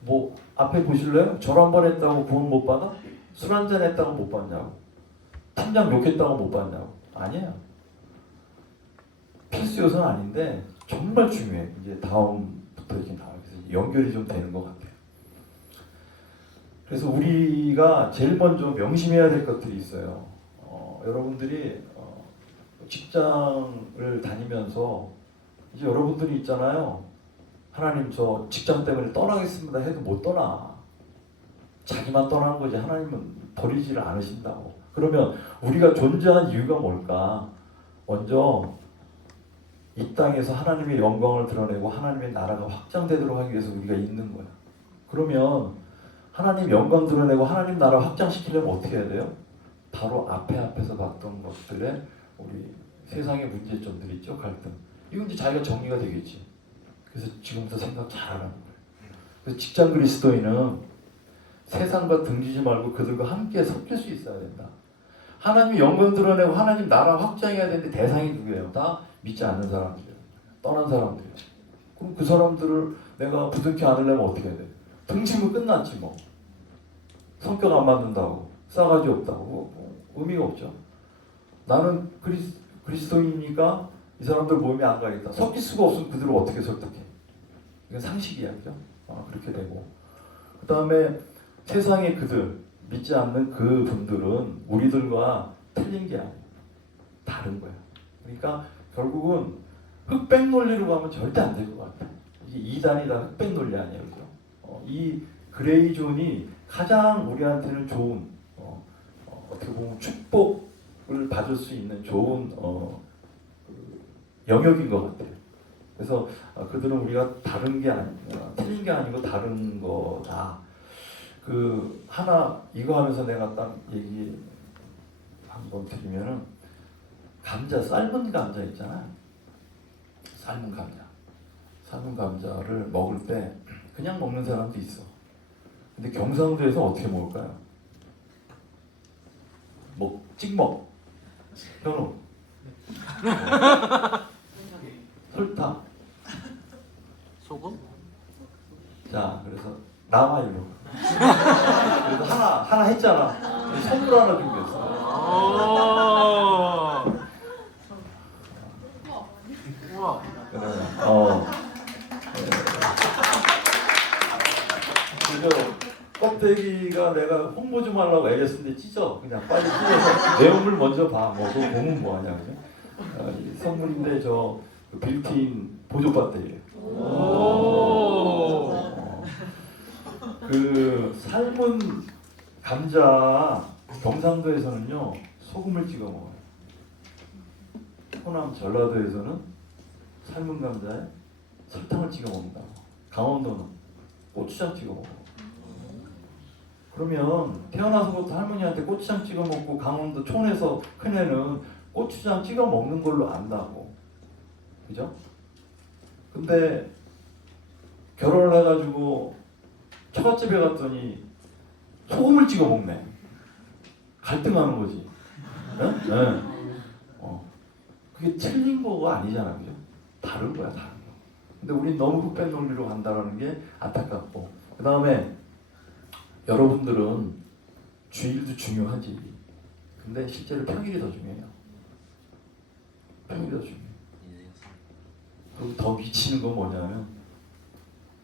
뭐 앞에 보실래요? 절 한 번 했다고 구원 못 받아? 술 한 잔 했다고 못 받냐고? 팀장 욕했다고 못 받냐고? 아니에요. 필수 요소는 아닌데 정말 중요해. 이제 다음부터 이렇게 나와서 연결이 좀 되는 것 같아요. 그래서 우리가 제일 먼저 명심해야 될 것들이 있어요. 여러분들이 직장을 다니면서 이제 여러분들이 있잖아요. 하나님 저 직장 때문에 떠나겠습니다 해도 못 떠나. 자기만 떠나는 거지 하나님은 버리지를 않으신다고. 그러면 우리가 존재한 이유가 뭘까? 먼저 이 땅에서 하나님의 영광을 드러내고 하나님의 나라가 확장되도록 하기 위해서 우리가 있는 거야. 그러면 하나님 영광 드러내고 하나님 나라 확장시키려면 어떻게 해야 돼요? 바로 앞에서 봤던 것들의 우리 세상의 문제점들이 있죠. 갈등. 이건 이제 자기가 정리가 되겠지. 그래서 지금부터 생각 잘하라는 거예요. 그래서 직장 그리스도인은 세상과 등지지 말고 그들과 함께 섞일 수 있어야 된다. 하나님 영광 드러내고 하나님 나라 확장해야 되는데 대상이 누구예요? 다 믿지 않는 사람들이에요. 떠난 사람들이에요. 그럼 그 사람들을 내가 부둥켜 안으려면 어떻게 해야 돼? 등지면 끝났지 뭐. 성격 안 맞는다고, 싸가지 없다고 뭐 의미가 없죠. 나는 그리스도인이니까 이 사람들 모임에 안 가겠다. 섞일 수가 없으면 그들을 어떻게 설득해? 이건 상식이야, 그죠? 그렇게 되고. 그 다음에 세상의 그들, 믿지 않는 그 분들은 우리들과 틀린 게 아니에요. 다른 거야. 그러니까 결국은 흑백 논리로 가면 절대 안 될 것 같아. 이게 이단이다 흑백 논리 아니에요, 그죠? 이 그레이 존이 가장 우리한테는 좋은 어떻게 보면 축복을 받을 수 있는 좋은 그 영역인 것 같아요. 그래서 그들은 우리가 다른 게 틀린 게 아니고 다른 거다. 그 하나 이거 하면서 내가 딱 얘기 한번 드리면은 감자 삶은 감자 있잖아요. 삶은 감자를 먹을 때 그냥 먹는 사람도 있어. 근데 경상도에서 어떻게 먹을까요? 찍먹, 현우, 설탕, 소금? 자, 그래서 나와 일로. 그래서 하나 했잖아. 선물 하나 준비했어. 우와. 그래. 그죠? 껍데기가 내가 홍보 좀 하려고 애렸는데 찢어. 그냥 빨리 찢어서 내용물 먼저 봐. 뭐 그거 보면 뭐하냐, 그죠? 이 선물인데 저 빌트인 보조 배터리. 그 삶은 감자 경상도에서는요 소금을 찍어 먹어요. 호남 전라도에서는 삶은 감자에 설탕을 찍어 먹는다. 강원도는 고추장 찍어 먹어. 그러면 태어나서부터 할머니한테 고추장 찍어 먹고 강원도 촌에서 큰 애는 고추장 찍어 먹는 걸로 안다고. 그죠? 근데 결혼을 해가지고 처갓집에 갔더니 소금을 찍어 먹네. 갈등하는 거지. 네? 그게 틀린 거가 아니잖아, 그죠? 다른 거야, 다른 거. 근데 우린 너무 흑백 논리로 간다라는 게 안타깝고. 그 다음에 여러분들은 주일도 중요하지. 근데 실제로 평일이 더 중요해요. 평일이 더 중요해요. 그리고 더 미치는 건 뭐냐면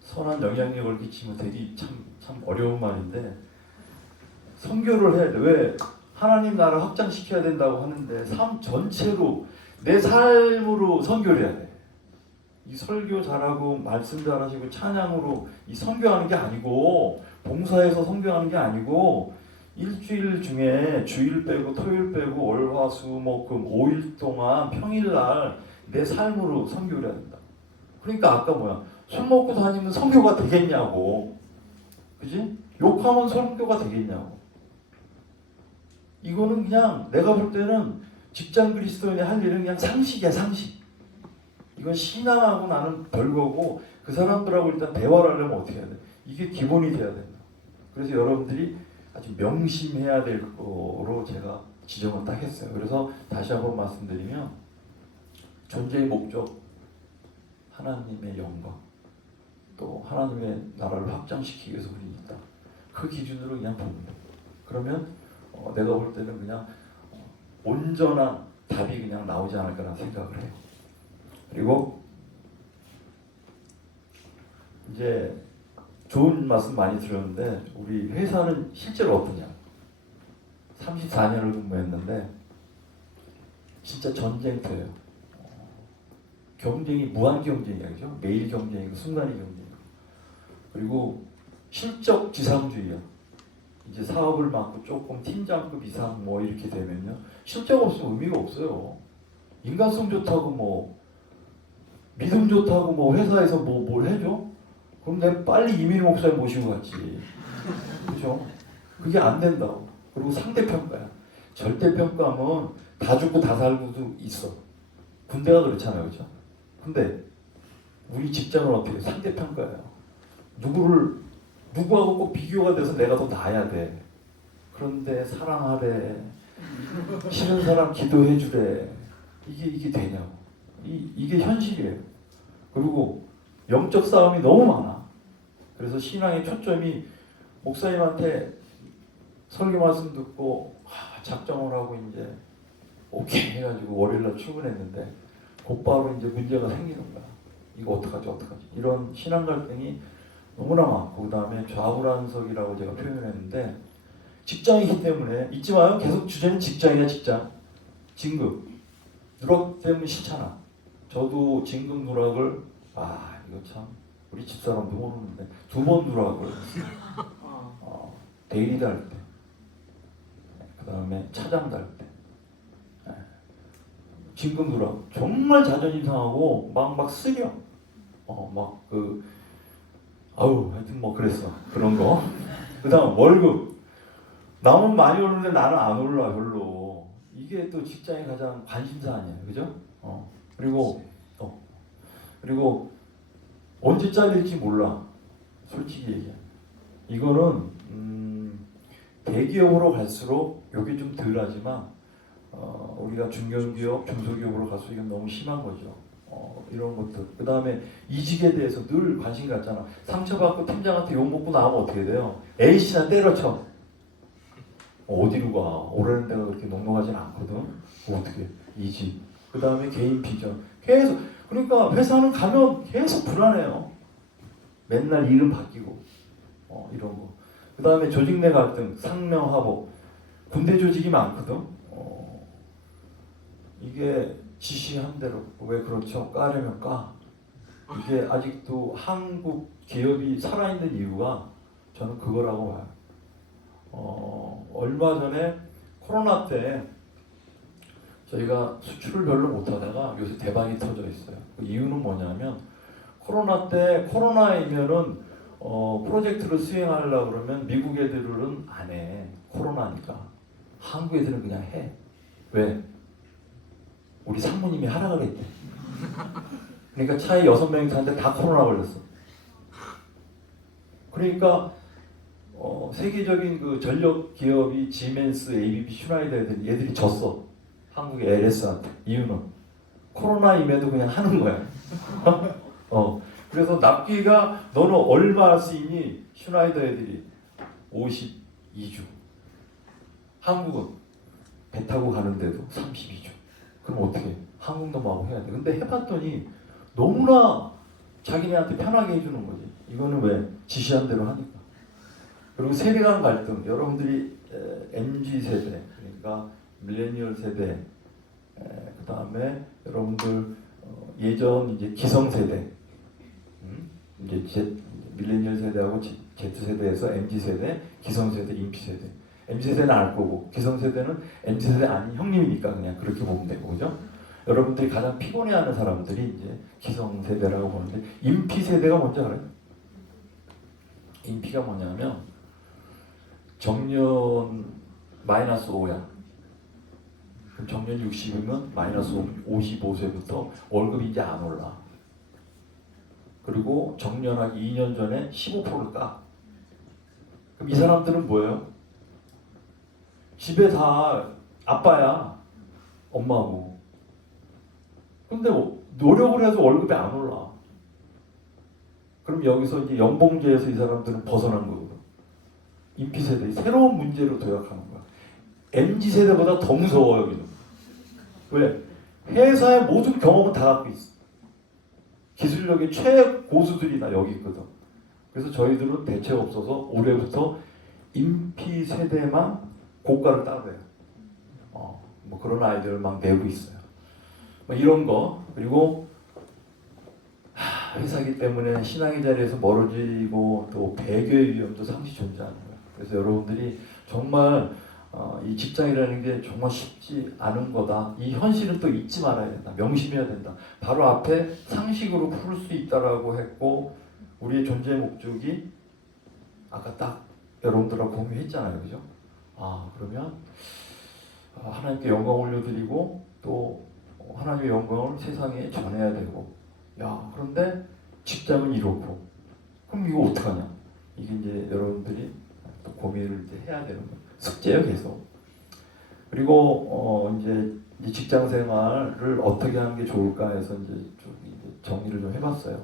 선한 영향력을 끼치면 되게 참 어려운 말인데 선교를 해야 돼. 왜? 하나님 나라를 확장시켜야 된다고 하는데 삶 전체로 내 삶으로 선교를 해야 돼. 이 설교 잘하고 말씀 잘하시고 찬양으로 이 선교하는 게 아니고 봉사해서 선교하는 게 아니고 일주일 중에 주일 빼고 토요일 빼고 월, 화, 수, 목, 금 5일 동안 평일날 내 삶으로 선교를 해야 된다. 그러니까 아까 뭐야? 술 먹고 다니면 선교가 되겠냐고. 그지? 욕하면 선교가 되겠냐고. 이거는 그냥 내가 볼 때는 직장 그리스도인이 할 일은 그냥 상식이야, 상식. 이건 신앙하고 나는 별거고 그 사람들하고 일단 대화를 하려면 어떻게 해야 돼? 이게 기본이 돼야 된다. 그래서 여러분들이 아주 명심해야 될 거로 제가 지정을 딱 했어요. 그래서 다시 한번 말씀드리면 존재의 목적, 하나님의 영광, 또 하나님의 나라를 확장시키기 위해서 우리는 있다. 그 기준으로 그냥 보는 거예요. 그러면 내가 볼 때는 그냥 온전한 답이 그냥 나오지 않을까라는 생각을 해요. 그리고 이제 좋은 말씀 많이 들었는데 우리 회사는 실제로 어떠냐? 34년을 근무했는데 진짜 전쟁터예요. 경쟁이 무한 경쟁이야, 그죠? 매일 경쟁이고 순간이 경쟁이고. 그리고 실적 지상주의야. 이제 사업을 맡고 조금 팀장급 이상 뭐 이렇게 되면요 실적 없으면 의미가 없어요. 인간성 좋다고 뭐 믿음 좋다고 뭐 회사에서 뭐 뭘 해줘? 그럼 내가 빨리 이민희 목사님 모시고 갔지. 그죠? 그게 안 된다고. 그리고 상대평가야. 절대평가하면 다 죽고 다 살고도 있어. 군대가 그렇잖아요, 그죠? 근데 우리 직장은 어떻게 상대평가예요. 누구하고 꼭 비교가 돼서 내가 더 나아야 돼. 그런데 사랑하래, 싫은 사람 기도해 주래. 이게 되냐고. 이게 현실이에요. 그리고 영적 싸움이 너무 많아. 그래서 신앙의 초점이 목사님한테 설교 말씀 듣고 작정을 하고 이제 오케이 해가지고 월요일날 출근했는데 곧바로 이제 문제가 생기는 거야. 이거 어떡하지? 이런 신앙 갈등이 너무나 많고, 그 다음에 좌불안석이라고 제가 표현했는데, 직장이기 때문에 잊지 마요. 계속 주제는 직장이야. 직장. 진급. 누락 때문에 싫잖아. 저도 진급 누락을 이거 참 우리 집사람도 모르는데 2번 누락을 대리 달 때, 그 다음에 차장 달 때, 진급 누락 정말 자존심 상하고 막 쓰려. 하여튼 뭐 그랬어. 그런 거. 그 다음 월급. 남은 많이 오르는데 나는 안 올라 별로. 이게 또 직장의 가장 관심사 아니에요. 그죠? 그리고 언제 잘릴지 몰라. 솔직히 얘기해. 이거는 대기업으로 갈수록 이게 좀 덜하지만 우리가 중견기업, 중소기업으로 갈수록 이건 너무 심한 거죠. 이런 것들. 그 다음에 이직에 대해서 늘 관심 갖잖아. 상처받고 팀장한테 욕먹고 나오면 어떻게 돼요? A씨나 때려쳐. 어디로 가? 오라는 데가 그렇게 넉넉하진 않거든. 어떻게? 이직. 그 다음에 개인 비전. 계속. 그러니까 회사는 가면 계속 불안해요. 맨날 일은 바뀌고. 이런 거. 그 다음에 조직 내 갈등, 상명하복. 군대 조직이 많거든. 이게 지시한 대로. 왜 그렇죠? 까려면 까. 이게 아직도 한국 기업이 살아있는 이유가 저는 그거라고 봐요. 얼마 전에 코로나 때 저희가 수출을 별로 못하다가 요새 대박이 터져 있어요. 그 이유는 뭐냐면 코로나 때 코로나이면은 프로젝트를 수행하려고 그러면 미국 애들은 안 해. 코로나니까. 한국 애들은 그냥 해. 왜? 우리 상무님이 하라 그랬대. 그러니까 차에 6명이 타는데 다 코로나 걸렸어. 그러니까 세계적인 그 전력 기업이 지멘스, ABB, 슈나이더 얘들이 졌어. 한국의 LS한테. 이유는 코로나임에도 그냥 하는 거야. 그래서 납기가 너는 얼마 쓰이니? 슈나이더 애들이 52주. 한국은 배 타고 가는데도 32주. 그럼 어떻게 해? 한국 놈하고 해야 돼. 근데 해봤더니 너무나 자기네한테 편하게 해주는 거지. 이거는 왜? 지시한 대로 하니까. 그리고 세대 간 갈등. 여러분들이 MZ세대, 그러니까 밀레니얼 세대, 그 다음에 여러분들 예전 이제 기성세대, 이제 밀레니얼 세대하고 Z세대에서 MZ세대, 기성세대, 인피세대. MZ세대는 알 거고 기성세대는 MZ세대 아닌 형님이니까 그냥 그렇게 보면 되고, 그죠? 여러분들이 가장 피곤해하는 사람들이 이제 기성세대라고 보는데, 인피세대가 뭔지 알아요? 인피가 뭐냐면 정년 마이너스 5야. 그럼 정년 60이면 마이너스 55세부터 월급이 이제 안 올라. 그리고 정년하기 2년 전에 15%를 까. 그럼 이 사람들은 뭐예요? 집에 다 아빠야, 엄마고. 근데 노력을 해도 월급이 안 올라. 그럼 여기서 이제 연봉제에서 이 사람들은 벗어난 거거든. 인피세대, 새로운 문제로 도약하는 거야. MZ세대보다 더 무서워, 여기는. 왜? 회사의 모든 경험은 다 갖고 있어. 기술력의 최고수들이 다 여기 있거든. 그래서 저희들은 대책 없어서 올해부터 인피세대만 고가를 따고요. 뭐 그런 아이디어를 막 내고 있어요. 뭐 이런 거. 그리고 회사기 때문에 신앙의 자리에서 멀어지고 또 배교의 위험도 상시 존재하는 거예요. 그래서 여러분들이 정말 이 직장이라는 게 정말 쉽지 않은 거다. 이 현실은 또 잊지 말아야 된다. 명심해야 된다. 바로 앞에 상식으로 풀 수 있다라고 했고, 우리의 존재 목적이 아까 딱 여러분들하고 공유했잖아요. 그죠? 그러면 하나님께 영광 올려드리고 또 하나님의 영광을 세상에 전해야 되고, 그런데 직장은 이렇고, 그럼 이거 어떡하냐? 이게 이제 여러분들이 또 고민을 이제 해야 되는 거예요. 숙제예요, 계속. 그리고 이제 이 직장 생활을 어떻게 하는 게 좋을까 해서 이제 정리를 좀 해봤어요.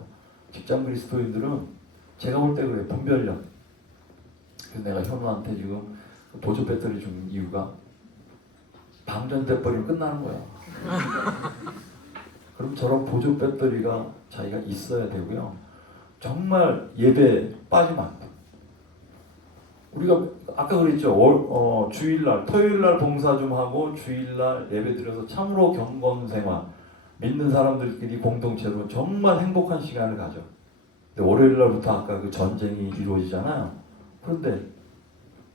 직장 그리스도인들은 제가 볼 때 그래, 분별력. 그래서 내가 현우한테 지금 보조 배터리 준 이유가 방전돼 버리면 끝나는 거야. 그럼 저런 보조 배터리가 자기가 있어야 되고요. 정말 예배 빠지면 안 돼. 우리가 아까 그랬죠. 주일날, 토요일날 봉사 좀 하고 주일날 예배 드려서 참으로 경건생활, 믿는 사람들끼리 공동체로 정말 행복한 시간을 가져. 근데 월요일날부터 아까 그 전쟁이 이루어지잖아요. 그런데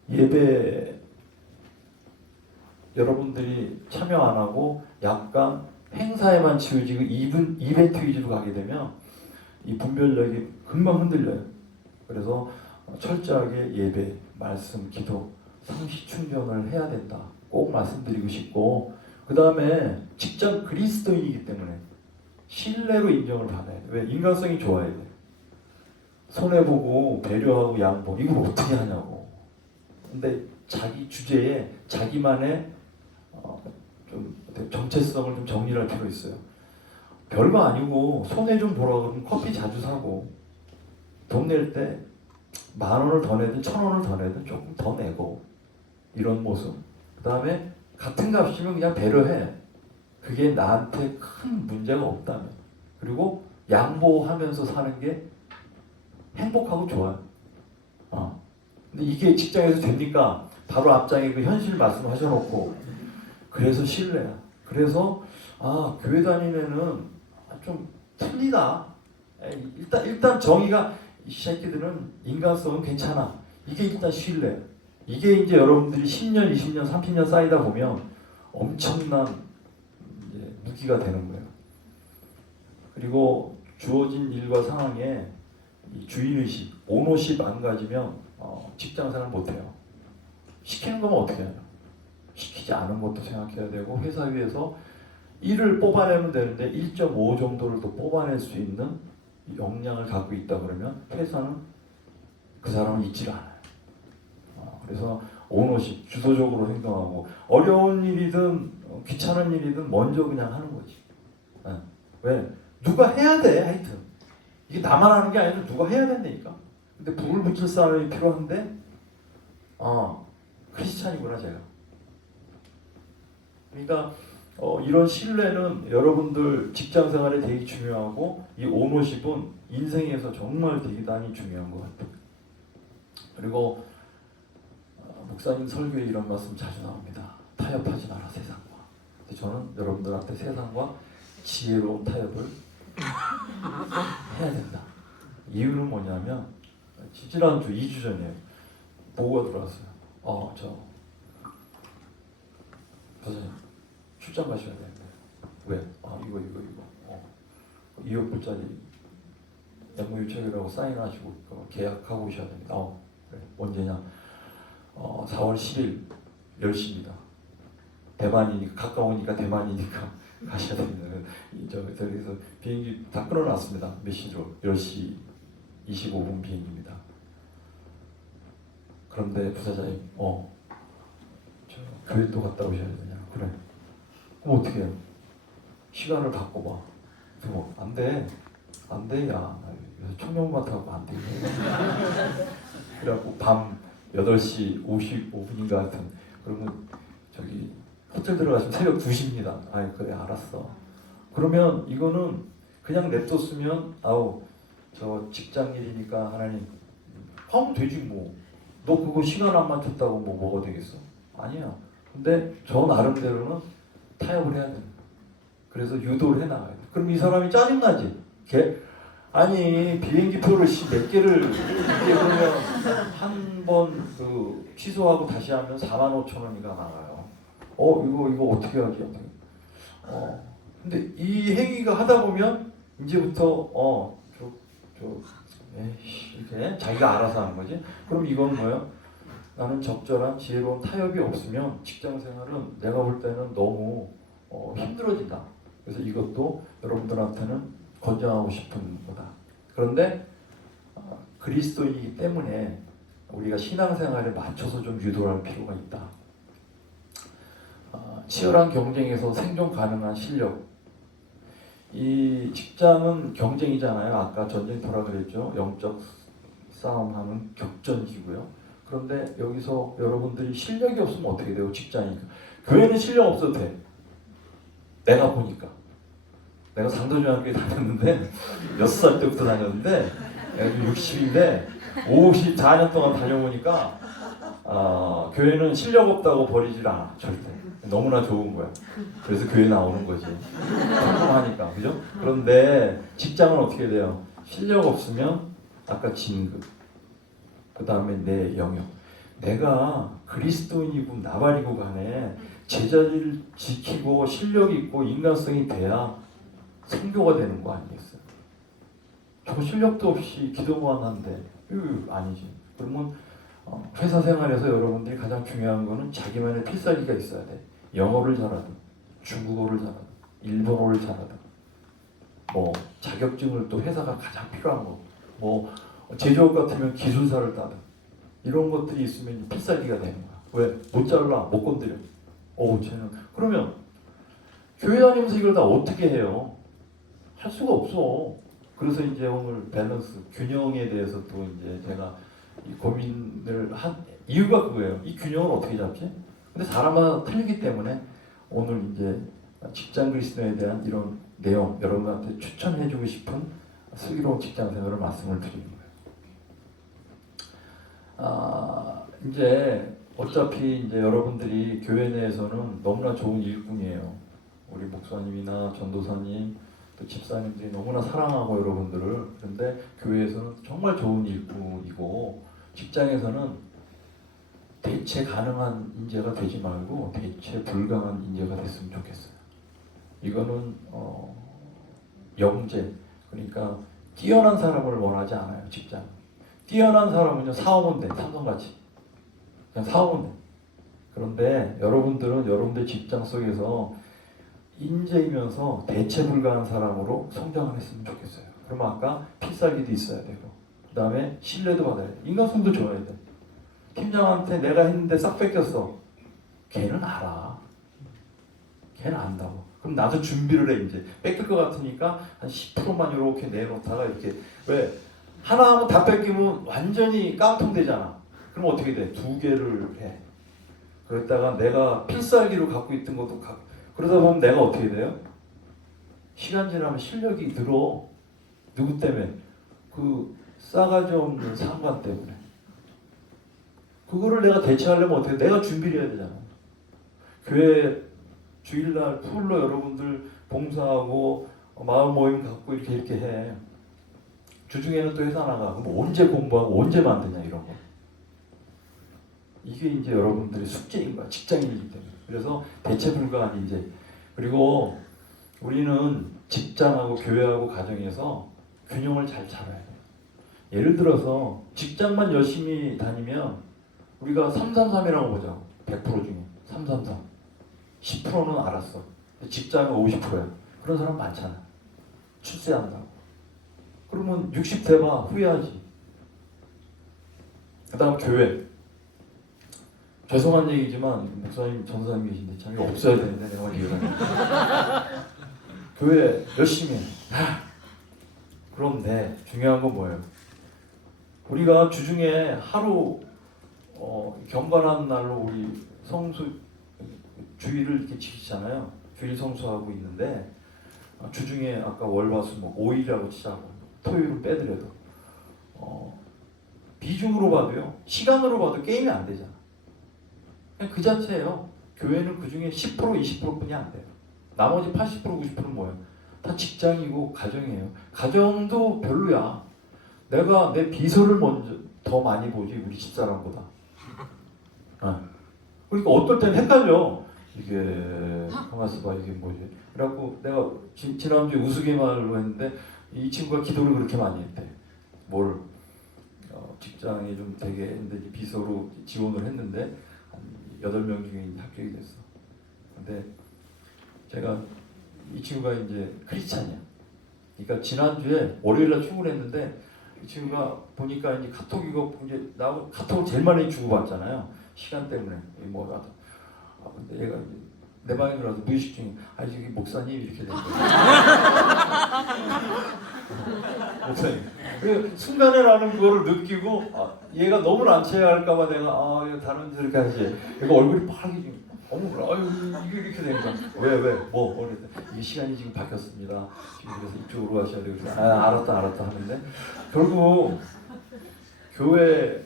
예배 여러분들이 참여 안 하고 약간 행사에만 치우지고 이벤트 위주로 가게 되면 이 분별력이 금방 흔들려요. 그래서 철저하게 예배, 말씀, 기도, 상시 충전을 해야 된다. 꼭 말씀드리고 싶고, 그 다음에 직장 그리스도인이기 때문에 신뢰로 인정을 받아야 돼. 왜? 인간성이 좋아야 돼. 손해보고 배려하고 양보, 이걸 어떻게 하냐고. 근데 자기 주제에 자기만의 좀 정체성을 좀 정리할 필요 있어요. 별거 아니고 손해 좀 보라 그러면 커피 자주 사고, 돈 낼 때 10,000원을 더 내든 1,000원을 더 내든 조금 더 내고, 이런 모습. 그 다음에 같은 값이면 그냥 배려해. 그게 나한테 큰 문제가 없다면. 그리고 양보하면서 사는 게 행복하고 좋아요. 근데 이게 직장에서 됩니까? 바로 앞장에 그 현실 말씀하셔놓고. 그래서 신뢰야. 그래서 교회 다니면은 좀 틀리다. 일단 정의가, 이 새끼들은 인간성은 괜찮아. 이게 일단 신뢰. 이게 이제 여러분들이 10년, 20년, 30년 쌓이다 보면 엄청난 이제 무기가 되는 거예요. 그리고 주어진 일과 상황에 이 주인의식, 오너십 안 가지면 직장생활 못해요. 시키는 거면 어떻게 해요? 시키지 않은 것도 생각해야 되고, 회사 위에서 일을 뽑아내면 되는데 1.5 정도를 더 뽑아낼 수 있는 역량을 갖고 있다 그러면 회사는 그 사람을 잊지를 않아요. 그래서 오너십, 주도적으로 행동하고, 어려운 일이든 귀찮은 일이든 먼저 그냥 하는 거지. 왜? 누가 해야 돼. 하여튼 이게 나만 하는 게 아니라 누가 해야 된다니까. 근데 불을 붙일 사람이 필요한데 크리스찬이구나 제가. 그러니까 이런 신뢰는 여러분들 직장 생활에 되게 중요하고, 이 오너십은 인생에서 정말 대단히 중요한 것 같아요. 그리고 목사님 설교에 이런 말씀 자주 나옵니다. 타협하지 마라 세상과. 근데 저는 여러분들한테 세상과 지혜로운 타협을 해야 된다. 이유는 뭐냐면, 지난주 2주 전에 보고가 들어왔어요. 부사님 출장 가셔야 되는데. 왜? 이거 2억 불짜리 양무유책이라고 사인하시고 계약하고 오셔야 됩니다. 그래. 언제냐? 4월 10일 10시입니다. 대만이니까, 가까우니까 대만이니까 가셔야 됩니다. 저기서 비행기 다 끊어놨습니다. 몇 시로? 10시 25분 비행기입니다. 그런데 부사장님, 저 교회 또 갔다 오셔야 되냐? 그래. 그럼 어떻게 해요? 시간을 바꿔봐. 그거 안 돼. 안 돼, 야. 청년만 타고 안 돼. 그래갖고 밤 8시 55분인가 하여튼, 그러면 저기 호텔 들어가시면 새벽 2시입니다. 그래, 알았어. 그러면 이거는 그냥 냅뒀으면 저 직장 일이니까 하나님 하면 되지 뭐. 너 그거 시간 안 맞췄다고 뭐가 되겠어? 아니야. 근데 저 나름대로는 타협을 해야 돼. 그래서 유도를 해나가야 돼. 그럼 이 사람이 짜증나지? 아니 비행기 표를 몇 개를 이게 그러면 한 번 취소하고 다시 하면 45,000원이가 나가요. 이거 어떻게 하지? 근데 이 행위가 하다 보면 이제부터 이렇게 자기가 알아서 하는 거지. 그럼 이건 뭐예요? 나는 적절한 지혜로운 타협이 없으면 직장 생활은 내가 볼 때는 너무 힘들어진다. 그래서 이것도 여러분들한테는 권장하고 싶은 거다. 그런데 그리스도인이기 때문에 우리가 신앙생활에 맞춰서 좀 유도할 필요가 있다. 치열한 경쟁에서 생존 가능한 실력. 이 직장은 경쟁이잖아요. 아까 전쟁터라 그랬죠. 영적 싸움하는 격전이고요. 그런데 여기서 여러분들이 실력이 없으면 어떻게 돼요? 직장이니까. 교회는 실력 없어도 돼. 내가 보니까. 내가 상도중학교에 다녔는데 6살 때부터 다녔는데 내가 지금 60인데 54년 동안 다녀보니까 교회는 실력 없다고 버리질 않아. 절대. 너무나 좋은 거야. 그래서 교회 나오는 거지. 성공하니까. 그죠? 그런데 직장은 어떻게 돼요? 실력 없으면 아까 진급. 그 다음에 내 영역. 내가 그리스도인이고 나발이고 간에 제자리를 지키고 실력이 있고 인간성이 돼야 선교가 되는 거 아니겠어요? 저 실력도 없이 기도만 한데 아니지. 그러면 회사 생활에서 여러분들이 가장 중요한 거는 자기만의 필살기가 있어야 돼. 영어를 잘하든 중국어를 잘하든 일본어를 잘하든 뭐 자격증을 또 회사가 가장 필요한 거 뭐 제조업 같으면 기술사를 따든 이런 것들이 있으면 필살기가 되는 거야. 왜? 못 잘라 못 건드려. 쟤는 그러면 교회 다니면서 이걸 다 어떻게 해요? 할 수가 없어. 그래서 이제 오늘 밸런스 균형에 대해서 또 이제 제가 이 고민을 한 이유가 그거예요. 이 균형을 어떻게 잡지? 근데 사람마다 틀리기 때문에 오늘 이제 직장 그리스도에 대한 이런 내용 여러분한테 추천해주고 싶은 슬기로운 직장 생활을 말씀을 드리는 거예요. 이제 어차피 이제 여러분들이 교회 내에서는 너무나 좋은 일꾼이에요. 우리 목사님이나 전도사님 또 집사님들이 너무나 사랑하고 여러분들을. 그런데 교회에서는 정말 좋은 일꾼이고 직장에서는 대체 가능한 인재가 되지 말고 대체 불가능한 인재가 됐으면 좋겠어요. 이거는 영재, 그러니까 뛰어난 사람을 원하지 않아요. 직장. 뛰어난 사람은요 사오면 돼. 삼성같이 그냥 사오면 돼. 그런데 여러분들은 여러분들 직장 속에서 인재이면서 대체 불가한 사람으로 성장을 했으면 좋겠어요. 그러면 아까 필살기도 있어야 되고 그 다음에 신뢰도 받아야 돼. 인간성도 좋아야 돼. 팀장한테 내가 했는데 싹 뺏겼어. 걔는 알아. 걔는 안다고. 그럼 나도 준비를 해. 이제 뺏길 것 같으니까 한 10%만 이렇게 내놓다가 이렇게 왜 하나 하면 다 뺏기면 완전히 깡통되잖아. 그럼 어떻게 돼? 2개를 해. 그랬다가 내가 필살기로 갖고 있던 것도 그러다 보면 내가 어떻게 돼요? 시간 지나면 실력이 늘어. 누구 때문에? 그 싸가지 없는 상관 때문에. 그거를 내가 대체하려면 어떻게 돼? 내가 준비를 해야 되잖아. 교회 주일날 풀로 여러분들 봉사하고 마을 모임 갖고 이렇게 해. 주중에는 또 회사 나가. 그럼 언제 공부하고 언제 만드냐 이런 거. 이게 이제 여러분들의 숙제인 거야. 직장인이기 때문에. 그래서 대체 불가한 인재. 그리고 우리는 직장하고 교회하고 가정에서 균형을 잘 잡아야 돼요. 예를 들어서 직장만 열심히 다니면 우리가 333이라고 보자. 100% 중에 333. 10%는 알았어. 직장은 50%야. 그런 사람 많잖아. 출세한다고. 그러면 60 봐. 후회하지. 그 다음 교회. 죄송한 얘기지만 목사님, 전사님 계신데 참 이거 없어야 되는데 내가 이해가 교회 열심히 해. 그런데 중요한 건 뭐예요? 우리가 주중에 하루 경건한 날로 우리 성수 주일을 이렇게 지키잖아요. 주일 성수하고 있는데 주중에 아까 월화수목 5일이라고 치자고 토요일은 빼더라도 비중으로 봐도요 시간으로 봐도 게임이 안 되잖아. 그냥 그 자체예요. 교회는 그 중에 10% 20%뿐이 안 돼요. 나머지 80% 90%는 뭐예요? 다 직장이고 가정이에요. 가정도 별로야. 내가 내 비서를 먼저 더 많이 보지 우리 집사람보다. 그러니까 어떨 땐 헷갈려. 이게 가만있어 봐 이게 뭐지? 그래갖고 내가 지난주에 우스갯말로 했는데 이 친구가 기도를 그렇게 많이 했대. 뭘 직장에 좀 되게 했는데 비서로 지원을 했는데 한 8명 중에 합격이 됐어. 근데 제가 이 친구가 이제 크리스찬이야. 그러니까 지난주에 월요일날 출근했는데 이 친구가 보니까 이제 카톡 이거 이제 나 카톡을 제일 많이 주고받잖아요. 시간 때문에 뭐 근데 얘가 이제 내 방에 들어와서 무의식 중에 저기 목사님 이렇게 된 거예요. 목사님. 그 순간에 나는 그거를 느끼고 얘가 너무 난처해할까봐 내가 이거 다른 데를 가야지. 얘가 얼굴이 빨개지고 어머 이게 이렇게 되니까 뭐 그랬더니 이게 시간이 지금 바뀌었습니다. 지금 그래서 이쪽으로 가셔야 돼요. 그래서 알았다 하는데 결국 교회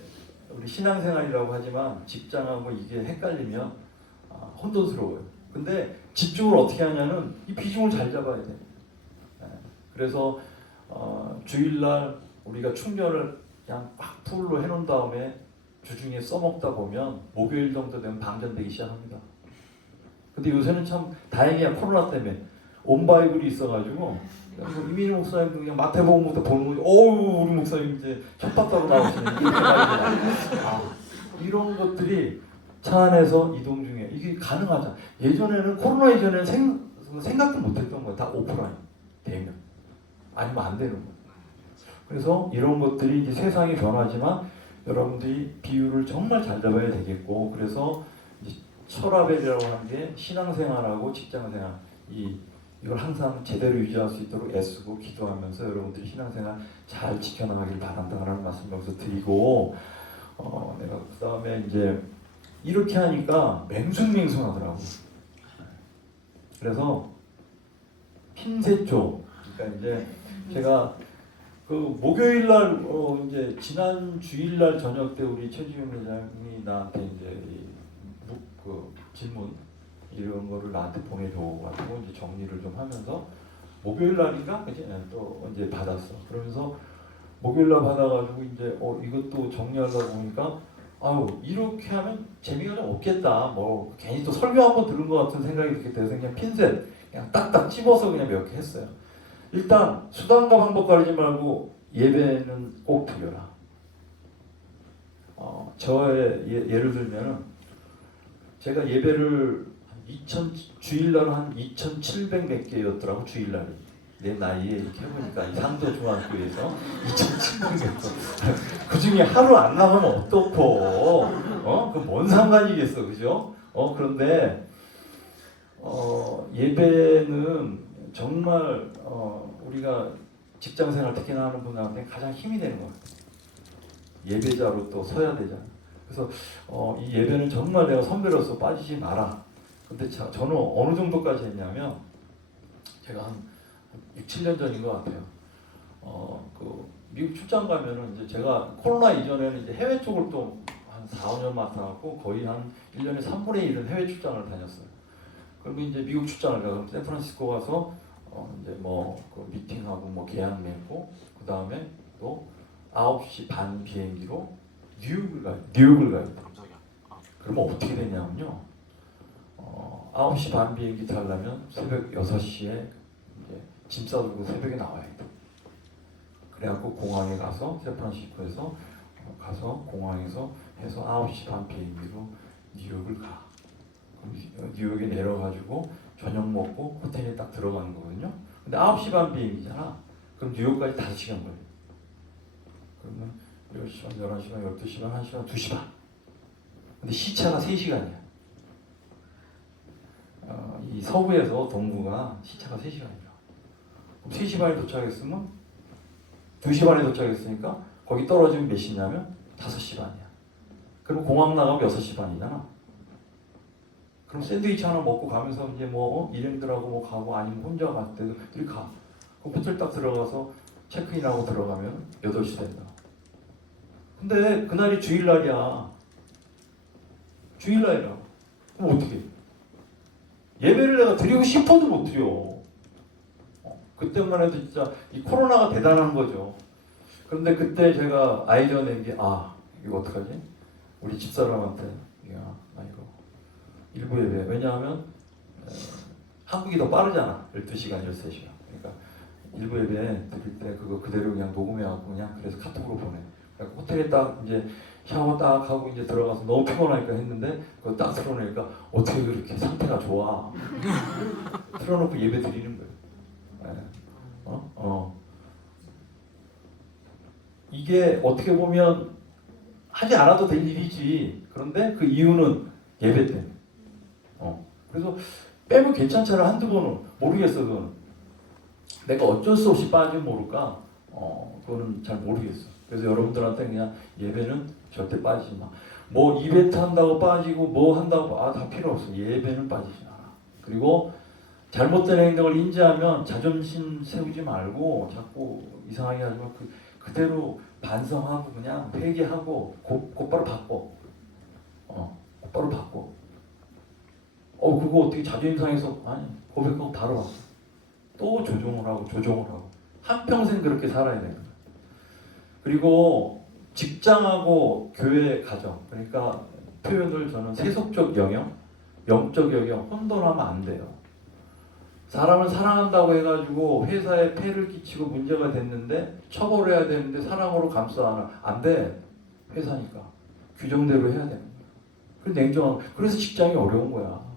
우리 신앙생활이라고 하지만 직장하고 이게 헷갈리면 혼돈스러워요. 근데 집중을 어떻게 하냐면 이 비중을 잘 잡아야 돼. 그래서 주일날 우리가 충전을 그냥 막 풀로 해놓은 다음에 주중에 써먹다 보면 목요일 정도 되면 방전되기 시작합니다. 근데 요새는 참 다행이야. 코로나 때문에 온바이블이 있어가지고 이민희 목사님도 그냥 마태복음부터 보는 거지. 우리 목사님 이제 첫바다로 나오시네. 이렇게 말이 이런 것들이 차 안에서 이동 중에 이게 가능하잖아. 예전에는 코로나 이전에는 생각도 못했던 거야. 다 오프라인 되면 아니면 안 되는 거야. 그래서 이런 것들이 이제 세상이 변하지만 여러분들이 비율을 정말 잘 잡아야 되겠고, 그래서 이제 철학이라고 하는 게 신앙생활하고 직장생활 이걸 항상 제대로 유지할 수 있도록 애쓰고 기도하면서 여러분들이 신앙생활 잘 지켜나가길 바란다라는 말씀을 여기서 드리고, 내가 그 다음에 이제 이렇게 하니까 맹숭맹숭하더라고. 그래서 핀셋 쪽, 그러니까 이제 제가 그 목요일 날 이제 지난 주일 날 저녁 때 우리 최지훈 회장이 나한테 이제 그 질문 이런 거를 나한테 보내줘가지고 이제 정리를 좀 하면서 목요일 날인가 이제 또 이제 받았어. 그러면서 목요일 날 받아가지고 이제 이것도 정리하려고 보니까 이렇게 하면 재미가 좀 없겠다. 뭐 괜히 또 설교 한번 들은 것 같은 생각이 들게 돼서 그냥 핀셋 그냥 딱딱 찝어서 그냥 몇 개 했어요. 일단 수단과 방법 가리지 말고 예배는 꼭 드려라. 저의 예를 들면은 제가 예배를 주일날은 한 2,700 몇 개였더라고. 주일날이 내 나이에 이렇게 해보니까 이 상도 중학교에서 2,700 몇 개. 그 중에 하루 안 나가면 어떡고? 그 뭔 상관이겠어, 그죠? 그런데 예배는 정말 우리가 직장생활 특히나 하는 분들한테 가장 힘이 되는 것 같아요. 예배자로 또 서야 되잖아. 그래서 이 예배는 정말 내가 선배로서 빠지지 마라. 근데 저는 어느 정도까지 했냐면 제가 한 6, 7년 전인 것 같아요. 그 미국 출장 가면은 이제 제가 코로나 이전에는 이제 해외 쪽을 또 한 4, 5년 맡아갖고 거의 한 1년에 3분의 1은 해외 출장을 다녔어요. 그러면 이제 미국 출장을 가서 샌프란시스코 가서 이제 그 미팅하고 뭐 계약 맺고 그 다음에 또 9시 반 비행기로 뉴욕을 가요. 그러면 어떻게 되냐면요. 9시 반 비행기 타려면 새벽 6시에 이제 짐 싸들고 새벽에 나와야 돼. 그래갖고 공항에 가서 샌프란시스코에서 가서 공항에서 해서 9시 반 비행기로 뉴욕을 가. 그럼 뉴욕에 내려가지고 저녁 먹고 호텔에 딱 들어가는 거거든요. 근데 9시 반 비행기잖아. 그럼 뉴욕까지 5시간 걸려. 그러면 10시 반, 11시 반, 12시 반, 1시 반, 2시 반. 근데 시차가 3시간이야. 이 서부에서 동부가 시차가 3시간이야. 그럼 3시 반에 도착했으면 2시 반에 도착했으니까 거기 떨어지면 몇 시냐면 5시 반이야. 그럼 공항 나가면 6시 반이잖아. 그럼 샌드위치 하나 먹고 가면서 이제 일행들하고 뭐 가고 아니면 혼자 갈 때도 둘이 가. 그럼 호텔 딱 들어가서 체크인하고 들어가면 8시 된다. 근데 그날이 주일날이야. 주일날이라. 그럼 어떻게 해? 예배를 내가 드리고 싶어도 못 드려. 그때만 해도 진짜 이 코로나가 대단한 거죠. 그런데 그때 제가 아이디어 낸 게 이거 어떡하지? 우리 집사람한테 나 이거 일부 예배. 왜냐하면 한국이 더 빠르잖아. 12시간, 13시간. 그러니까 일부 예배 드릴 때 그거 그대로 그냥 녹음해갖고 그냥 그래서 카톡으로 보내. 그러니까 호텔에 딱 이제 샤워 딱 하고 이제 들어가서 너무 피곤하니까 했는데 그거 딱 틀어놓으니까 어떻게 그렇게 상태가 좋아. 틀어놓고 예배 드리는 거예요. 이게 어떻게 보면 하지 않아도 될 일이지. 그런데 그 이유는 예배 때문에. 그래서 빼면 괜찮잖아. 한두 번은. 모르겠어 그거는. 내가 어쩔 수 없이 빠지면 모를까? 그거는 잘 모르겠어. 그래서 여러분들한테 그냥 예배는 절대 빠지지 마. 뭐 이벤트 한다고 빠지고 뭐 한다고 다 필요 없어. 예배는 빠지지 않아. 그리고 잘못된 행동을 인지하면 자존심 세우지 말고 자꾸 이상하게 하지 말고 그대로 반성하고 그냥 회개하고 곧바로 바꿔. 곧바로 바꿔. 그거 어떻게 자존심 상해서 아니 고백하고 바로 바꿔. 또 조종을 하고 한평생 그렇게 살아야 되는 거야. 그리고 직장하고 교회 가정, 그러니까 표현을 저는 세속적 영역, 영적 영역 혼돈하면 안 돼요. 사람을 사랑한다고 해가지고 회사에 폐를 끼치고 문제가 됐는데 처벌해야 되는데 사랑으로 감싸 안 돼. 회사니까 규정대로 해야 되는 거야. 그래서 직장이 어려운 거야.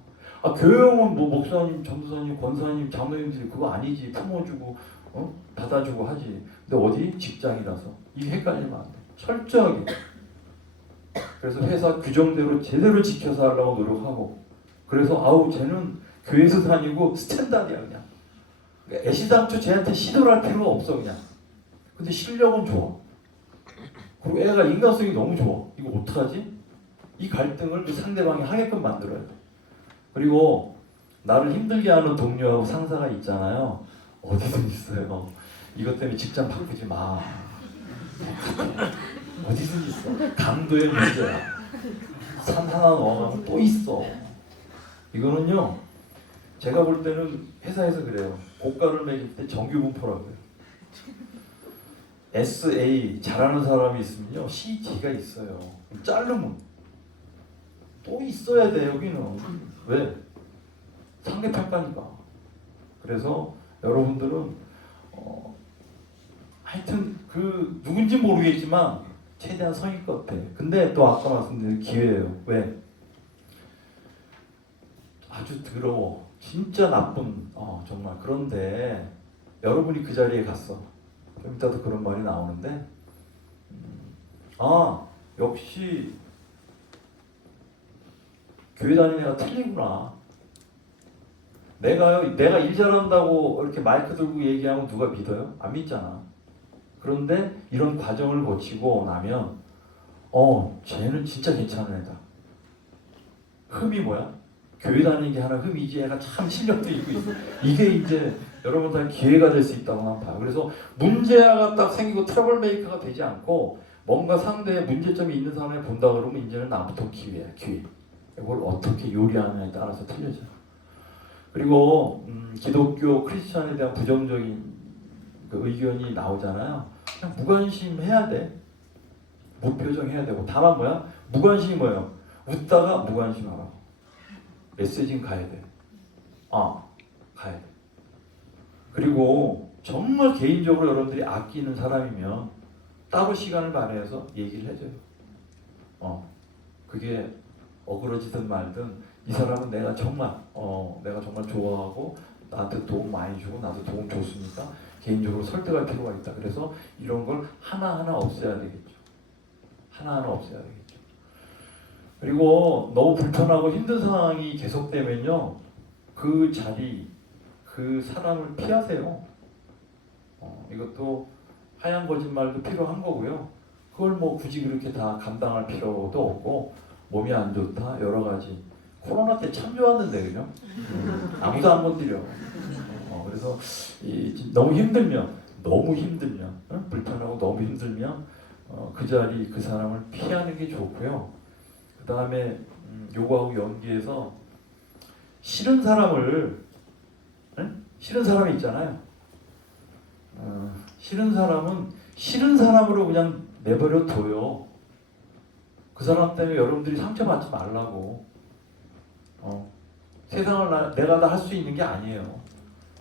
교회는 뭐 목사님, 전도사님, 권사님, 장로님들이 그거 아니지. 품어주고 받아주고 하지. 근데 어디? 직장이라서 이 헷갈리면 안 돼. 철저하게. 그래서 회사 규정대로 제대로 지켜서 하려고 노력하고. 그래서 쟤는 교회에서 다니고 스탠다드야 그냥. 그러니까 애시당초 쟤한테 시도를 할 필요가 없어 그냥. 근데 실력은 좋아. 그리고 애가 인간성이 너무 좋아. 이거 어떡하지? 이 갈등을 그 상대방이 하게끔 만들어야 돼. 그리고 나를 힘들게 하는 동료하고 상사가 있잖아요. 어디든 있어요. 이것 때문에 직장 바꾸지 마. 어디든 있어. 강도의 문제야. 산 하나 넘어가면 또 있어. 이거는요. 제가 볼 때는 회사에서 그래요. 고가를 매길 때 정규분포라고 해요. SA 잘하는 사람이 있으면요. CG가 있어요. 자르면 또 있어야 돼 여기는. 왜? 상대평가니까. 그래서 여러분들은 하여튼 누군지 모르겠지만 최대한 성의껏 해. 근데 또 아까 말씀드린 기회예요. 왜? 아주 더러워. 진짜 나쁜 정말. 그런데 여러분이 그 자리에 갔어. 좀 이따도 그런 말이 나오는데 역시 교회 다니는 애가 틀리구나. 내가 일 잘한다고 이렇게 마이크 들고 얘기하면 누가 믿어요? 안 믿잖아. 그런데 이런 과정을 거치고 나면 쟤는 진짜 괜찮은 애다. 흠이 뭐야? 교회 다니는 게 하나 흠이지. 애가 참 실력도 있고 있어. 이게 이제 여러분들 기회가 될 수 있다고 난 봐요. 그래서 문제가 딱 생기고 트러블 메이커가 되지 않고 뭔가 상대에 문제점이 있는 사람을 본다 그러면 이제는 나부터 기회야. 기회. 이걸 어떻게 요리하느냐에 따라서 틀려져. 그리고 기독교 크리스찬에 대한 부정적인 그 의견이 나오잖아요. 그냥 무관심해야 돼. 무표정해야 되고. 다만 뭐야? 무관심이 뭐예요? 웃다가 무관심하라. 메시지는 가야 돼. 가야 돼. 그리고 정말 개인적으로 여러분들이 아끼는 사람이면 따로 시간을 마련해서 얘기를 해줘요. 그게 어그러지든 말든 이 사람은 내가 정말 좋아하고 나한테 도움 많이 주고 나도 도움 줬으니까 개인적으로 설득할 필요가 있다. 그래서 이런 걸 하나하나 없애야 되겠죠. 하나하나 없애야 되겠죠. 그리고 너무 불편하고 힘든 상황이 계속되면요. 그 자리, 그 사람을 피하세요. 이것도 하얀 거짓말도 필요한 거고요. 그걸 뭐 굳이 그렇게 다 감당할 필요도 없고 몸이 안 좋다 여러 가지. 코로나 때 참 좋았는데 그죠? 아무도 안 건드려. 그래서 너무 힘들면 불편하고 너무 힘들면 그 자리 그 사람을 피하는 게 좋고요. 그 다음에 요거하고 연계해서 싫은 사람이 있잖아요. 싫은 사람은 싫은 사람으로 그냥 내버려 둬요. 그 사람 때문에 여러분들이 상처받지 말라고. 세상을 내가 다 할 수 있는 게 아니에요.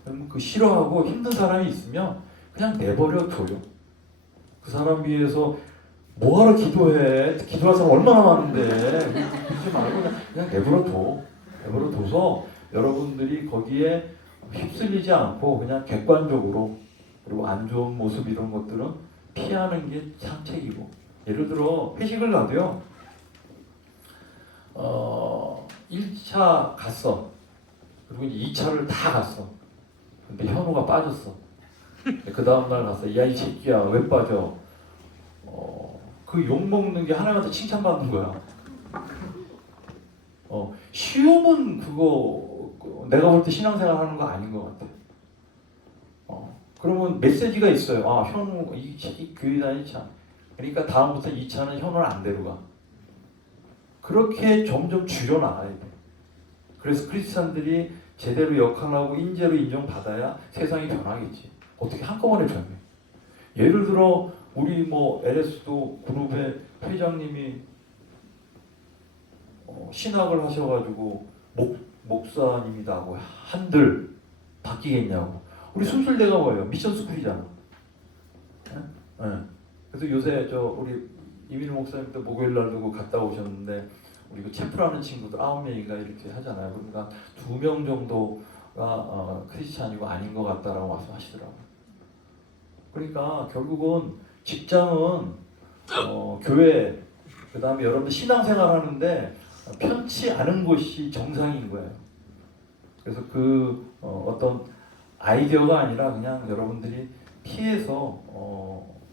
그러면 그 싫어하고 힘든 사람이 있으면 그냥 내버려 둬요. 그 사람 위해서 뭐하러 기도해? 기도할 사람 얼마나 많은데. 그러지 말고 그냥 내버려 둬. 내버려 둬서 여러분들이 거기에 휩쓸리지 않고 그냥 객관적으로 그리고 안 좋은 모습 이런 것들은 피하는 게 상책이고. 예를 들어 회식을 가도요. 1차 갔어. 그리고 이제 2차를 다 갔어. 근데 현우가 빠졌어. 그 다음날 가서 야 이 새끼야 왜 빠져? 그 욕먹는 게 하나님한테 칭찬받는 거야. 시험은 그거 내가 볼 때 신앙생활 하는 거 아닌 것 같아. 그러면 메시지가 있어요. 아 현우 이 새끼 교회 다니지 않아. 그러니까 다음부터 2차는 현우를 안 데려가. 그렇게 점점 줄여나가야 돼. 그래서 크리스찬들이 제대로 역할하고 인재로 인정받아야 세상이 변하겠지. 어떻게 한꺼번에 변해? 예를 들어 우리 뭐 LS도 그룹의 회장님이 신학을 하셔가지고 목사님이다고 한들 바뀌겠냐고. 우리 순술대가 뭐예요? 미션 스쿨이잖아. 네? 그래서 요새 우리 이민우 목사님도 목요일 날 누구 갔다 오셨는데 우리 그 체프라는 친구들 9명인가 이렇게 하잖아요. 그러니까 2명 정도가 크리스찬이고 아닌 것 같다라고 말씀하시더라고요. 그러니까 결국은 직장은 교회 그 다음에 여러분들 신앙생활 하는데 편치 않은 것이 정상인 거예요. 그래서 어떤 아이디어가 아니라 그냥 여러분들이 피해서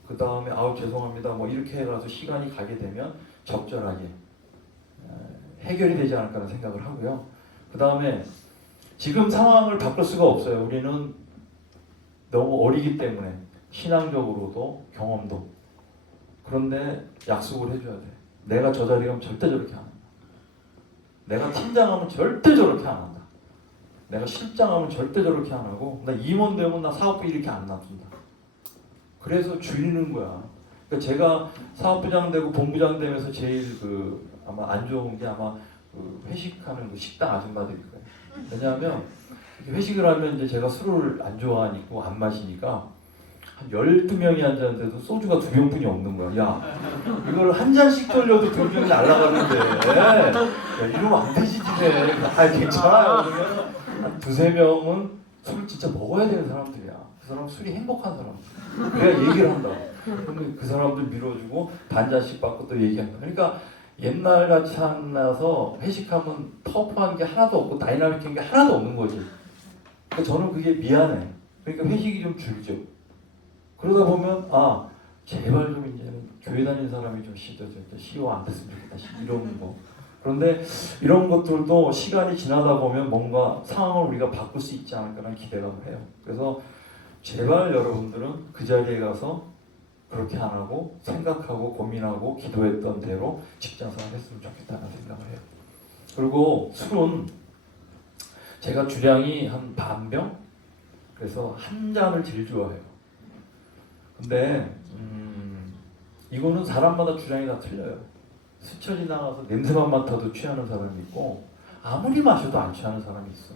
그 다음에 아우 죄송합니다 뭐 이렇게 해가지고 시간이 가게 되면 적절하게 해결이 되지 않을까라는 생각을 하고요. 그 다음에 지금 상황을 바꿀 수가 없어요. 우리는 너무 어리기 때문에 신앙적으로도 경험도. 그런데 약속을 해줘야 돼. 내가 저 자리 가면 절대 저렇게 안 한다. 내가 팀장하면 절대 저렇게 안 한다. 내가 실장하면 절대 저렇게 안 하고 나 임원 되면 나 사업부 이렇게 안 놔둔다. 그래서 줄이는 거야. 그러니까 제가 사업부장 되고 본부장 되면서 제일 아마 안 좋은 게 아마 회식하는 식당 아줌마들일 거예요. 왜냐하면 회식을 하면 이제 제가 술을 안 좋아하니까 안 마시니까 한 12명이 앉았는데도 소주가 2병뿐이 없는 거야. 야, 이걸 한 잔씩 돌려도 2병이 날아가는데 야, 이러면 안 되지 니네. 아 괜찮아요. 그러면 한 2~3명은 술을 진짜 먹어야 되는 사람들이야. 그 사람 술이 행복한 사람들. 그래야 얘기를 한다. 그러면 그 사람들 밀어주고 반잔씩 받고 또 얘기한다. 그러니까 옛날같이 만나서 회식하면 터프한 게 하나도 없고 다이나믹한 게 하나도 없는 거지. 그러니까 저는 그게 미안해. 그러니까 회식이 좀 줄죠. 그러다 보면 제발 좀 이제는 교회 다니는 사람이 좀 시호 안 됐으면 좋겠다 이런 거. 그런데 이런 것들도 시간이 지나다 보면 뭔가 상황을 우리가 바꿀 수 있지 않을까라는 기대감을 해요. 그래서 제발 여러분들은 그 자리에 가서 그렇게 안 하고 생각하고 고민하고 기도했던 대로 직장생활 했으면 좋겠다는 생각을 해요. 그리고 술은 제가 주량이 한 반병? 그래서 한 잔을 제일 좋아해요. 근데 이거는 사람마다 주량이 다 틀려요. 스쳐 지나가서 냄새만 맡아도 취하는 사람이 있고 아무리 마셔도 안 취하는 사람이 있어.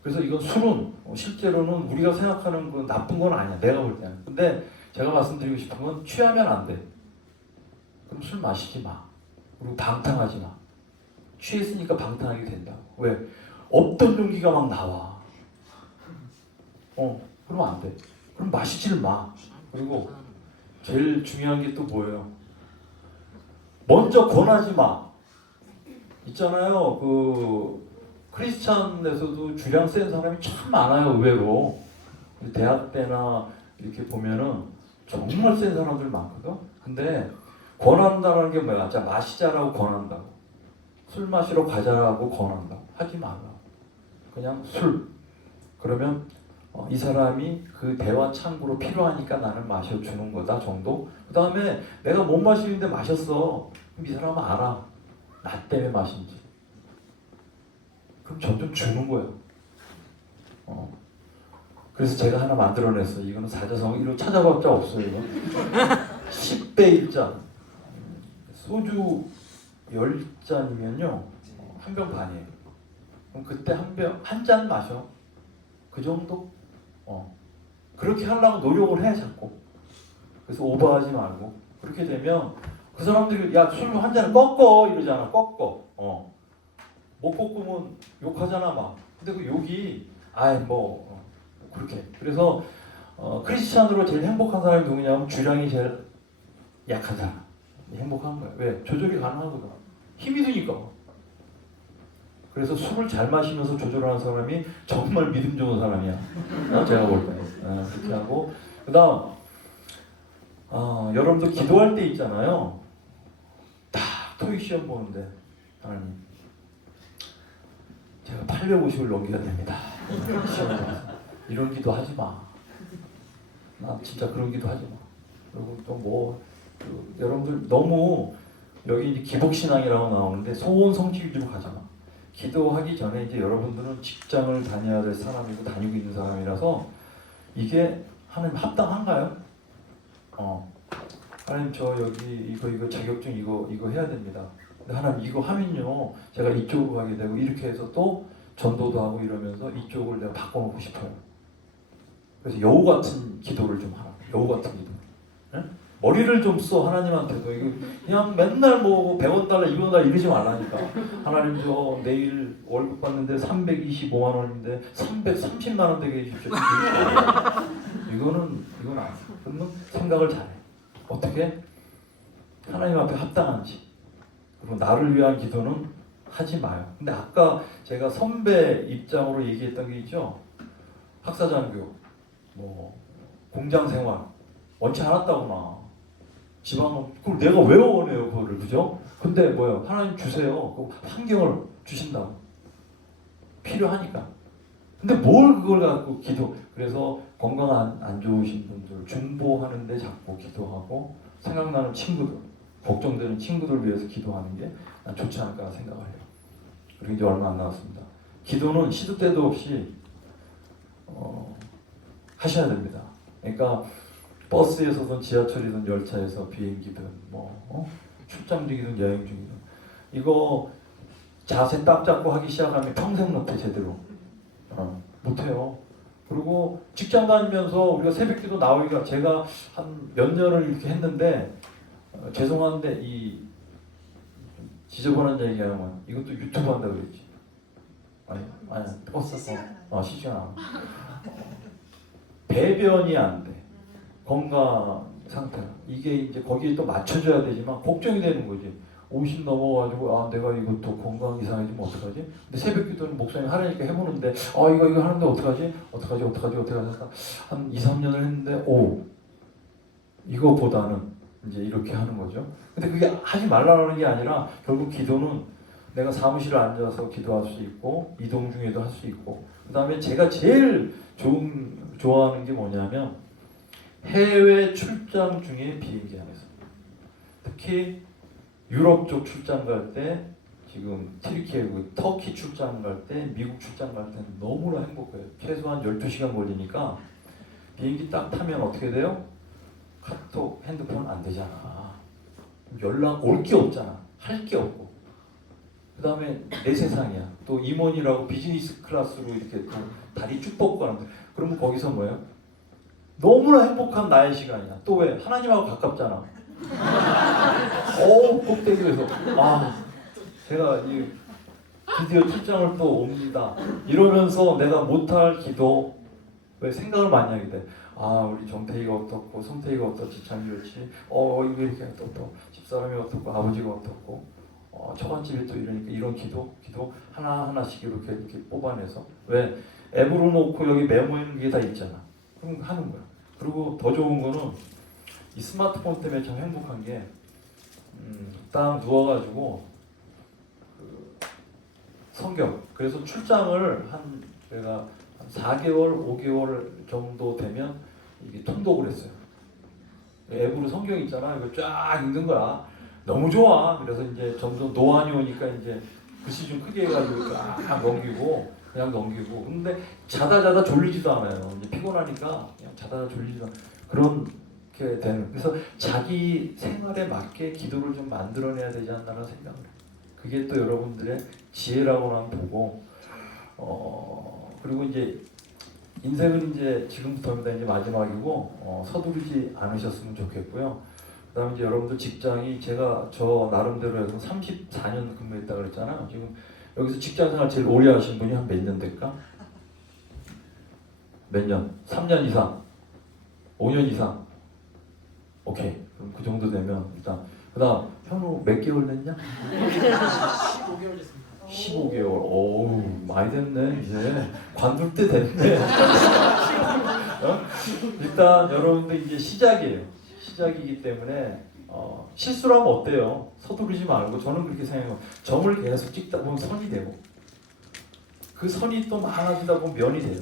그래서 이건 술은 실제로는 우리가 생각하는 그 나쁜 건 아니야. 내가 볼 때는. 근데 제가 말씀드리고 싶은 건 취하면 안 돼. 그럼 술 마시지 마. 그리고 방탕하지 마. 취했으니까 방탕하게 된다. 왜? 없던 용기가 막 나와. 그러면 안 돼. 그럼 마시지를 마. 그리고 제일 중요한 게 또 뭐예요? 먼저 권하지 마. 있잖아요. 크리스찬에서도 주량 센 사람이 참 많아요. 의외로. 대학 때나 이렇게 보면은 정말 센 사람들 많거든. 근데 권한다는 게 뭐야? 자 마시자라고 권한다고. 술 마시러 가자라고 권한다고. 하지 말라. 그냥 술. 그러면 이 사람이 그 대화 창구로 필요하니까 나는 마셔주는 거다 정도. 그 다음에 내가 못 마시는데 마셨어. 그럼 이 사람은 알아. 나 때문에 마신지. 그럼 점점 주는 거예요. 그래서 제가 하나 만들어냈어. 이거는 사자성 1호 찾아봤자 없어요. 이거. 10배 1잔. 소주 10잔이면요. 한 병 반이에요. 그럼 그때 한 잔 마셔. 그 정도? 그렇게 하려고 노력을 해 자꾸. 그래서 오버하지 말고. 그렇게 되면 그 사람들이 야 술 한 잔을 꺾어 이러잖아. 꺾어. 못 꺾으면 욕하잖아 막. 근데 그 욕이 그렇게. 그래서 크리스찬으로 제일 행복한 사람이 누구냐면 주량이 제일 약한 사람. 행복한 거야. 왜? 조절이 가능하거든. 힘이 드니까. 그래서 술을 잘 마시면서 조절하는 사람이 정말 믿음 좋은 사람이야. 제가 볼 때. 그렇게 하고 그다음 여러분들 기도할 때 있잖아요. 딱 토익 시험 보는데 하나님 제가 850을 넘겨야 됩니다. 이런 기도 하지 마. 나 진짜 그런 기도 하지 마. 그리고 또 여러분들 너무 여기 이제 기복신앙이라고 나오는데 소원 성취 위주로 가지 마. 기도하기 전에 이제 여러분들은 직장을 다녀야 될 사람이고 다니고 있는 사람이라서 이게 하나님 합당한가요? 하나님 저 여기 이거 자격증 이거 해야 됩니다. 근데 하나님 이거 하면요 제가 이쪽으로 가게 되고 이렇게 해서 또 전도도 하고 이러면서 이쪽을 내가 바꿔놓고 싶어요. 그래서 여우 같은 기도를 좀 하라. 여우 같은 기도. 네? 머리를 좀 써 하나님한테도 이거 그냥 맨날 뭐 100원 달라 200원 달라 이러지 말라니까. 하나님 저 내일 월급 받는데 325만 원인데 330만 원 되게 해주십시오. 이건 아니야. 그러면 생각을 잘해. 어떻게? 하나님 앞에 합당한지. 그리고 나를 위한 기도는 하지 마요. 근데 아까 제가 선배 입장으로 얘기했던 게 있죠. 학사장교, 뭐 공장 생활 원치 않았다구나. 지방은 그걸 내가 왜 원해요 그거를 그죠? 근데 뭐요? 하나님 주세요. 그 환경을 주신다고. 필요하니까. 근데 뭘 그걸 갖고 기도? 그래서 건강 안 좋으신 분들 중보하는데 자꾸 기도하고 생각나는 친구들, 걱정되는 친구들 위해서 기도하는 게 난 좋지 않을까 생각을 해요. 그리고 이제 얼마 안 남았습니다. 기도는 시도 때도 없이 하셔야 됩니다. 그러니까 버스에서든 지하철이든 열차에서 비행기든 출장 중이든 여행 중이든 이거 자세 딱 잡고 하기 시작하면 평생 못해 제대로 못해요. 그리고 직장 다니면서 우리가 새벽기도 나오기가 제가 한 몇 년을 이렇게 했는데 죄송한데 이 지저분한 얘기하면 이것도 유튜브 한다고 그랬지. 아니 버스 시간 배변이 안 돼. 건강 상태 이게 이제 거기에 또 맞춰줘야 되지만 걱정이 되는 거지. 50 넘어가지고 내가 이것도 건강 이상해지면 어떡하지? 근데 새벽기도는 목사님 하라니까 해보는데 이거 하는데 어떡하지 한 2, 3년을 했는데 이거보다는 이제 이렇게 하는 거죠. 근데 그게 하지 말라는 게 아니라 결국 기도는 내가 사무실에 앉아서 기도할 수 있고 이동 중에도 할 수 있고 그 다음에 제가 제일 좋아하는 게 뭐냐면 해외 출장 중에 비행기 안에서 특히 유럽 쪽 출장 갈 때 지금 튀르키예, 터키 출장 갈 때 미국 출장 갈 때는 너무나 행복해요. 최소한 12시간 걸리니까 비행기 딱 타면 어떻게 돼요? 카톡, 핸드폰 안 되잖아. 연락 올 게 없잖아. 할 게 없고. 그 다음에 내 세상이야. 또 임원이라고 비즈니스 클래스로 이렇게 다리 쭉 뻗고 가는데 그러면 거기서 뭐예요? 너무나 행복한 나의 시간이야. 또 왜? 하나님하고 가깝잖아. 꼭대기에서 제가 드디어 출장을 또 옵니다. 이러면서 내가 못할 기도 왜 생각을 많이 하게 돼. 우리 정태희가 어떻고 성태희가 어떻지 참 좋지. 이거 이렇게 또 집사람이 어떻고 아버지가 어떻고 처갓집이 또 이러니까 이런 기도 하나하나씩 이렇게 뽑아내서 왜 앱으로 놓고 여기 메모 있는 게 다 있잖아. 그럼 하는 거야. 그리고 더 좋은 거는 이 스마트폰 때문에 참 행복한 게 딱 누워가지고 성경 그래서 출장을 내가 한 4개월, 5개월 정도 되면 이게 통독을 했어요. 앱으로 성경 있잖아. 이거 쫙 읽는 거야. 너무 좋아. 그래서 이제 점점 노안이 오니까 이제 글씨 좀 크게 해가지고 쫙 넘기고. 근데 자다 졸리지도 않아요. 이제 피곤하니까 그냥 자다 졸리지도 않아요. 그렇게 되는. 그래서 자기 생활에 맞게 기도를 좀 만들어내야 되지 않나라는 생각을 해요. 그게 또 여러분들의 지혜라고 난 보고 그리고 이제 인생은 이제 지금부터입니다. 이제 마지막이고 서두르지 않으셨으면 좋겠고요. 그다음에 이제 여러분들 직장이 제가 저 나름대로 해서 34년 근무했다 그랬잖아요. 지금 여기서 직장생활 제일 오래 하신 분이 한 몇 년 될까? 몇 년? 3년 이상? 5년 이상? 오케이. 그럼 그 정도 되면 일단 그다음 현우 몇 개월 됐냐? 15개월 됐습니다. 15개월. 어우, 많이 됐네. 이제 관둘 때 됐네. 일단 여러분들 이제 시작이에요. 시작이기 때문에 실수를 하면 어때요? 서두르지 말고, 저는 그렇게 생각해요. 점을 계속 찍다 보면 선이 되고, 그 선이 또 많아지다 보면 면이 돼요.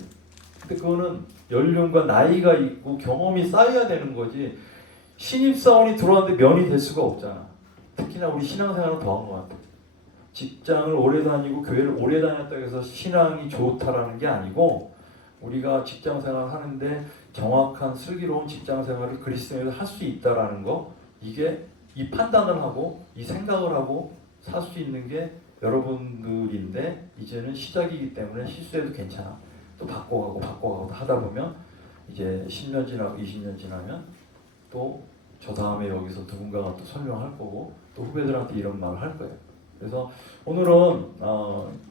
근데 그거는 연륜과 나이가 있고 경험이 쌓여야 되는 거지, 신입사원이 들어왔는데 면이 될 수가 없잖아. 특히나 우리 신앙생활은 더한 것 같아요. 직장을 오래 다니고 교회를 오래 다녔다고 해서 신앙이 좋다라는 게 아니고, 우리가 직장생활 하는데 정확한 슬기로운 직장생활을 그리스도인으로 할 수 있다라는 거, 이게 이 판단을 하고 이 생각을 하고 살 수 있는 게 여러분들인데, 이제는 시작이기 때문에 실수해도 괜찮아. 또 바꿔가고 하다 보면 이제 10년 지나고 20년 지나면 또 저 다음에 여기서 누군가가 또 설명할 거고, 또 후배들한테 이런 말을 할 거예요. 그래서 오늘은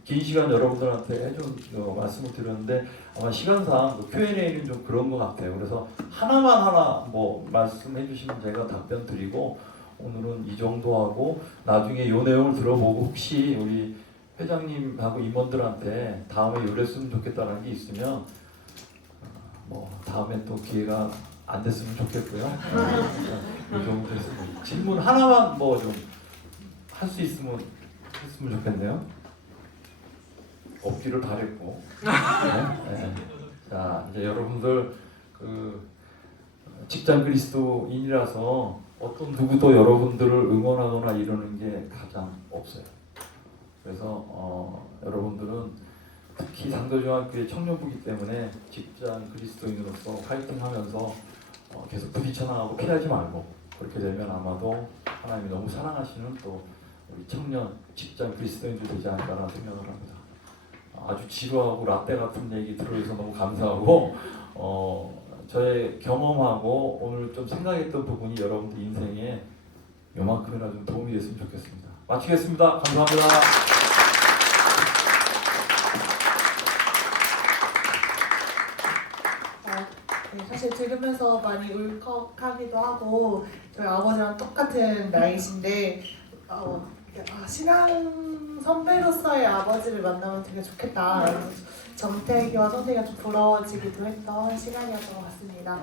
긴 시간 여러분들한테 해준 말씀을 드렸는데, 아마 시간상 Q&A는 좀 그런 것 같아요. 그래서 하나 뭐 말씀해 주시면 제가 답변 드리고, 오늘은 이 정도 하고, 나중에 이 내용을 들어보고 혹시 우리 회장님하고 임원들한테 다음에 이랬으면 좋겠다는 게 있으면 뭐 다음에 또 기회가 안 됐으면 좋겠고요. 이 정도 했으면, 질문 하나만 뭐 좀 할 수 있으면 했으면 좋겠네요. 없기를 바랬고. 네. 자, 이제 여러분들 그 직장 그리스도인이라서 어떤 누구도 여러분들을 응원하거나 이러는 게 가장 없어요. 그래서 여러분들은 특히 상도중학교의 청년부이기 때문에 직장 그리스도인으로서 파이팅하면서 계속 부딪혀 나가고 피하지 말고, 그렇게 되면 아마도 하나님이 너무 사랑하시는 또 우리 청년 직장 그리스도인들 되지 않을까라는 생각을 합니다. 아주 지루하고 라떼 같은 얘기 들어줘서 너무 감사하고, 저의 경험하고 오늘 좀 생각했던 부분이 여러분들 인생에 요만큼이나 좀 도움이 됐으면 좋겠습니다. 마치겠습니다. 감사합니다. 네, 사실 들으면서 많이 울컥하기도 하고, 저희 아버지랑 똑같은 나이신데 신앙 선배로서의 아버지를 만나면 되게 좋겠다. 정태기와 성태기가 좀 부러워지기도 했던 시간이었던 것 같습니다.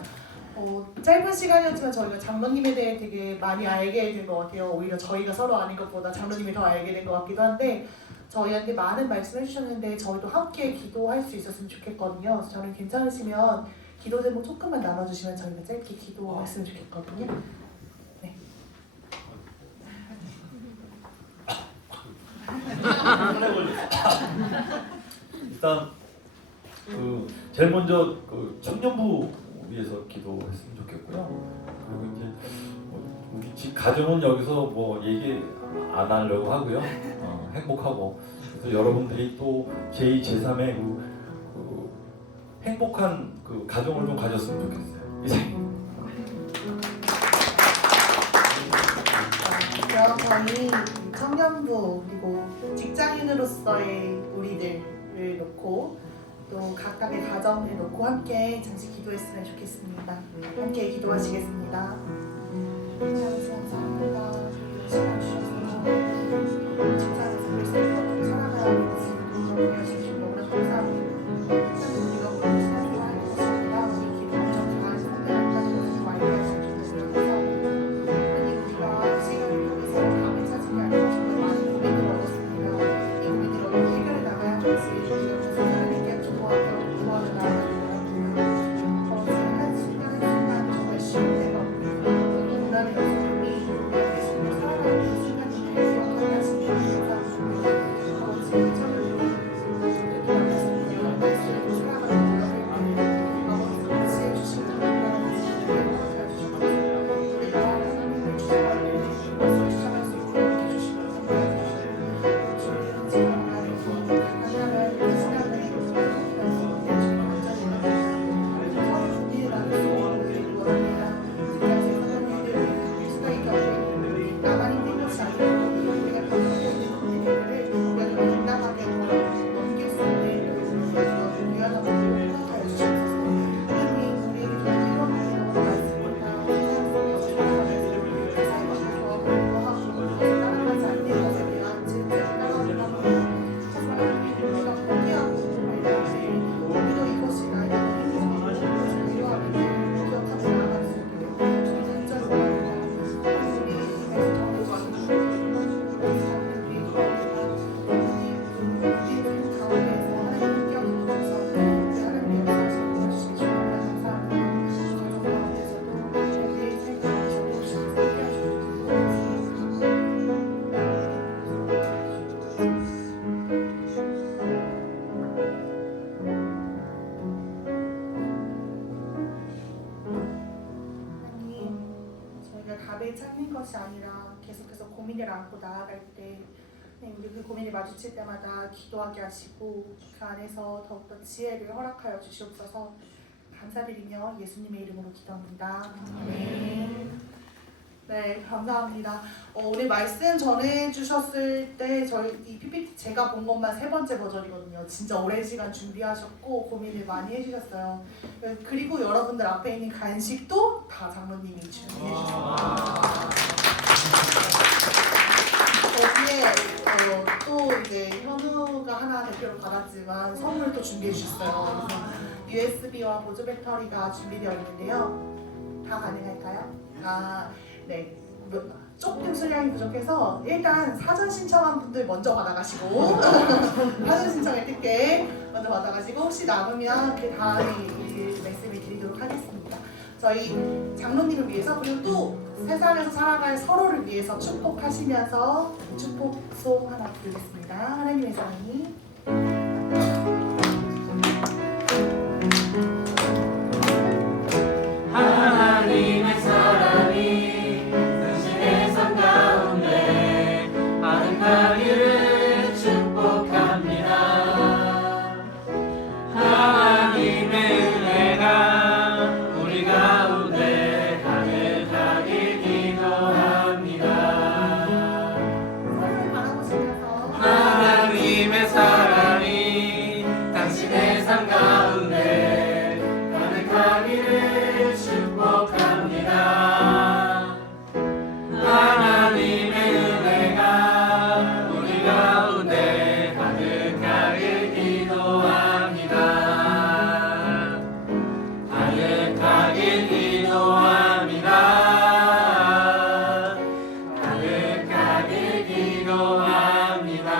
짧은 시간이었지만 저희가 장로님에 대해 되게 많이 알게 된 것 같아요. 오히려 저희가 서로 아는 것보다 장로님이 더 알게 된 것 같기도 한데, 저희한테 많은 말씀 해주셨는데 저희도 함께 기도할 수 있었으면 좋겠거든요. 그래서 저는 괜찮으시면 기도 제목 조금만 나눠주시면 저희가 짧게 기도했으면 좋겠거든요. 네. 일단 제일 먼저 청년부 위해서 기도했으면 좋겠고요. 그리고 이제 우리 집 가정은 여기서 뭐 얘기 안 하려고 하고요. 행복하고, 그래서 여러분들이 또 제2, 제3의 행복한 가정을 좀 가졌으면 좋겠어요. 이상입니다. 그럼 저희 청년부 그리고 직장인으로서의 우리들을 놓고 또 각각의 가정을 놓고 함께 잠시 기도했으면 좋겠습니다. 함께 기도하시겠습니다. 하나님 감사합니다. 시간 주셔서 직장에서 그리스도를 사랑하는 우리 하시고 너무나 감사합니다. 우리가 오늘 시간 좋아할 것입니다. 우리 기도를 잘 선택한다는 것을 알게 하시고 너무나 감사합니다. 하나님, 우리가 시간을 통해서 감을 찾은 게 아니라 정말 많은 고민을 얻었습니다. 이 고민을 어떻게 해결해 나가야 할지 우리가 세상에게 도와를 나가는 한순간 정말 쉬운 데가 없고 또 고난의 여정이 아니라 계속해서 고민을 안고 나아갈 때 우리 그 고민이 마주칠 때마다 기도하게 하시고 그 안에서 더욱더 지혜를 허락하여 주시옵소서. 감사드리며 예수님의 이름으로 기도합니다. 아멘. 네, 감사합니다. 오늘 말씀 전해주셨을 때 저희 이 PPT 제가 본 것만 3번째 버전이거든요. 진짜 오랜 시간 준비하셨고 고민을 많이 해주셨어요. 그리고 여러분들 앞에 있는 간식도 다 장로님이 준비해 주셨습니다. 거기에 또 이제 현우가 하나 대표로 받았지만 선물도 준비해 주셨어요. 그래서 USB와 보조 배터리가 준비되어 있는데요. 다 가능할까요? 네. 조금 수량이 부족해서 일단 사전 신청한 분들 먼저 받아가시고 사전 신청을 뜯게 먼저 받아가시고 혹시 남으면 그 다음에 말씀을 드리도록 하겠습니다. 저희 장로님을 위해서 그리고 또 세상에서 살아갈 서로를 위해서 축복하시면서 축복송 하나 부르겠습니다. 하나님의 사랑이 하나님의 사랑이 당신의 삶 가운데 아름다기를 축복합니다. 하나님의 은혜가 우리 가운데 가득하길 기도합니다. 서로를 바라보시면서 하나님의 사랑이 당신의 삶 가운데 가득하기를 축복합니다. 하나님의 은혜가 우리 가운데 가득하길 기도합니다. 가득하길 기도합니다. 가득하길 기도합니다.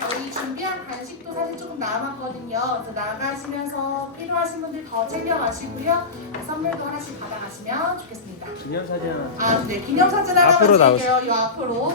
저희 준비한 간식도 사실 조금 남았거든요. 그래서 나가시면서 필요하신 분들 더 챙겨가시고요. 선물도 하나씩 받아가시면 좋겠습니다. 기념사진 하나. 네, 기념사진 하나만 앞으로 드릴게요. 이 앞으로.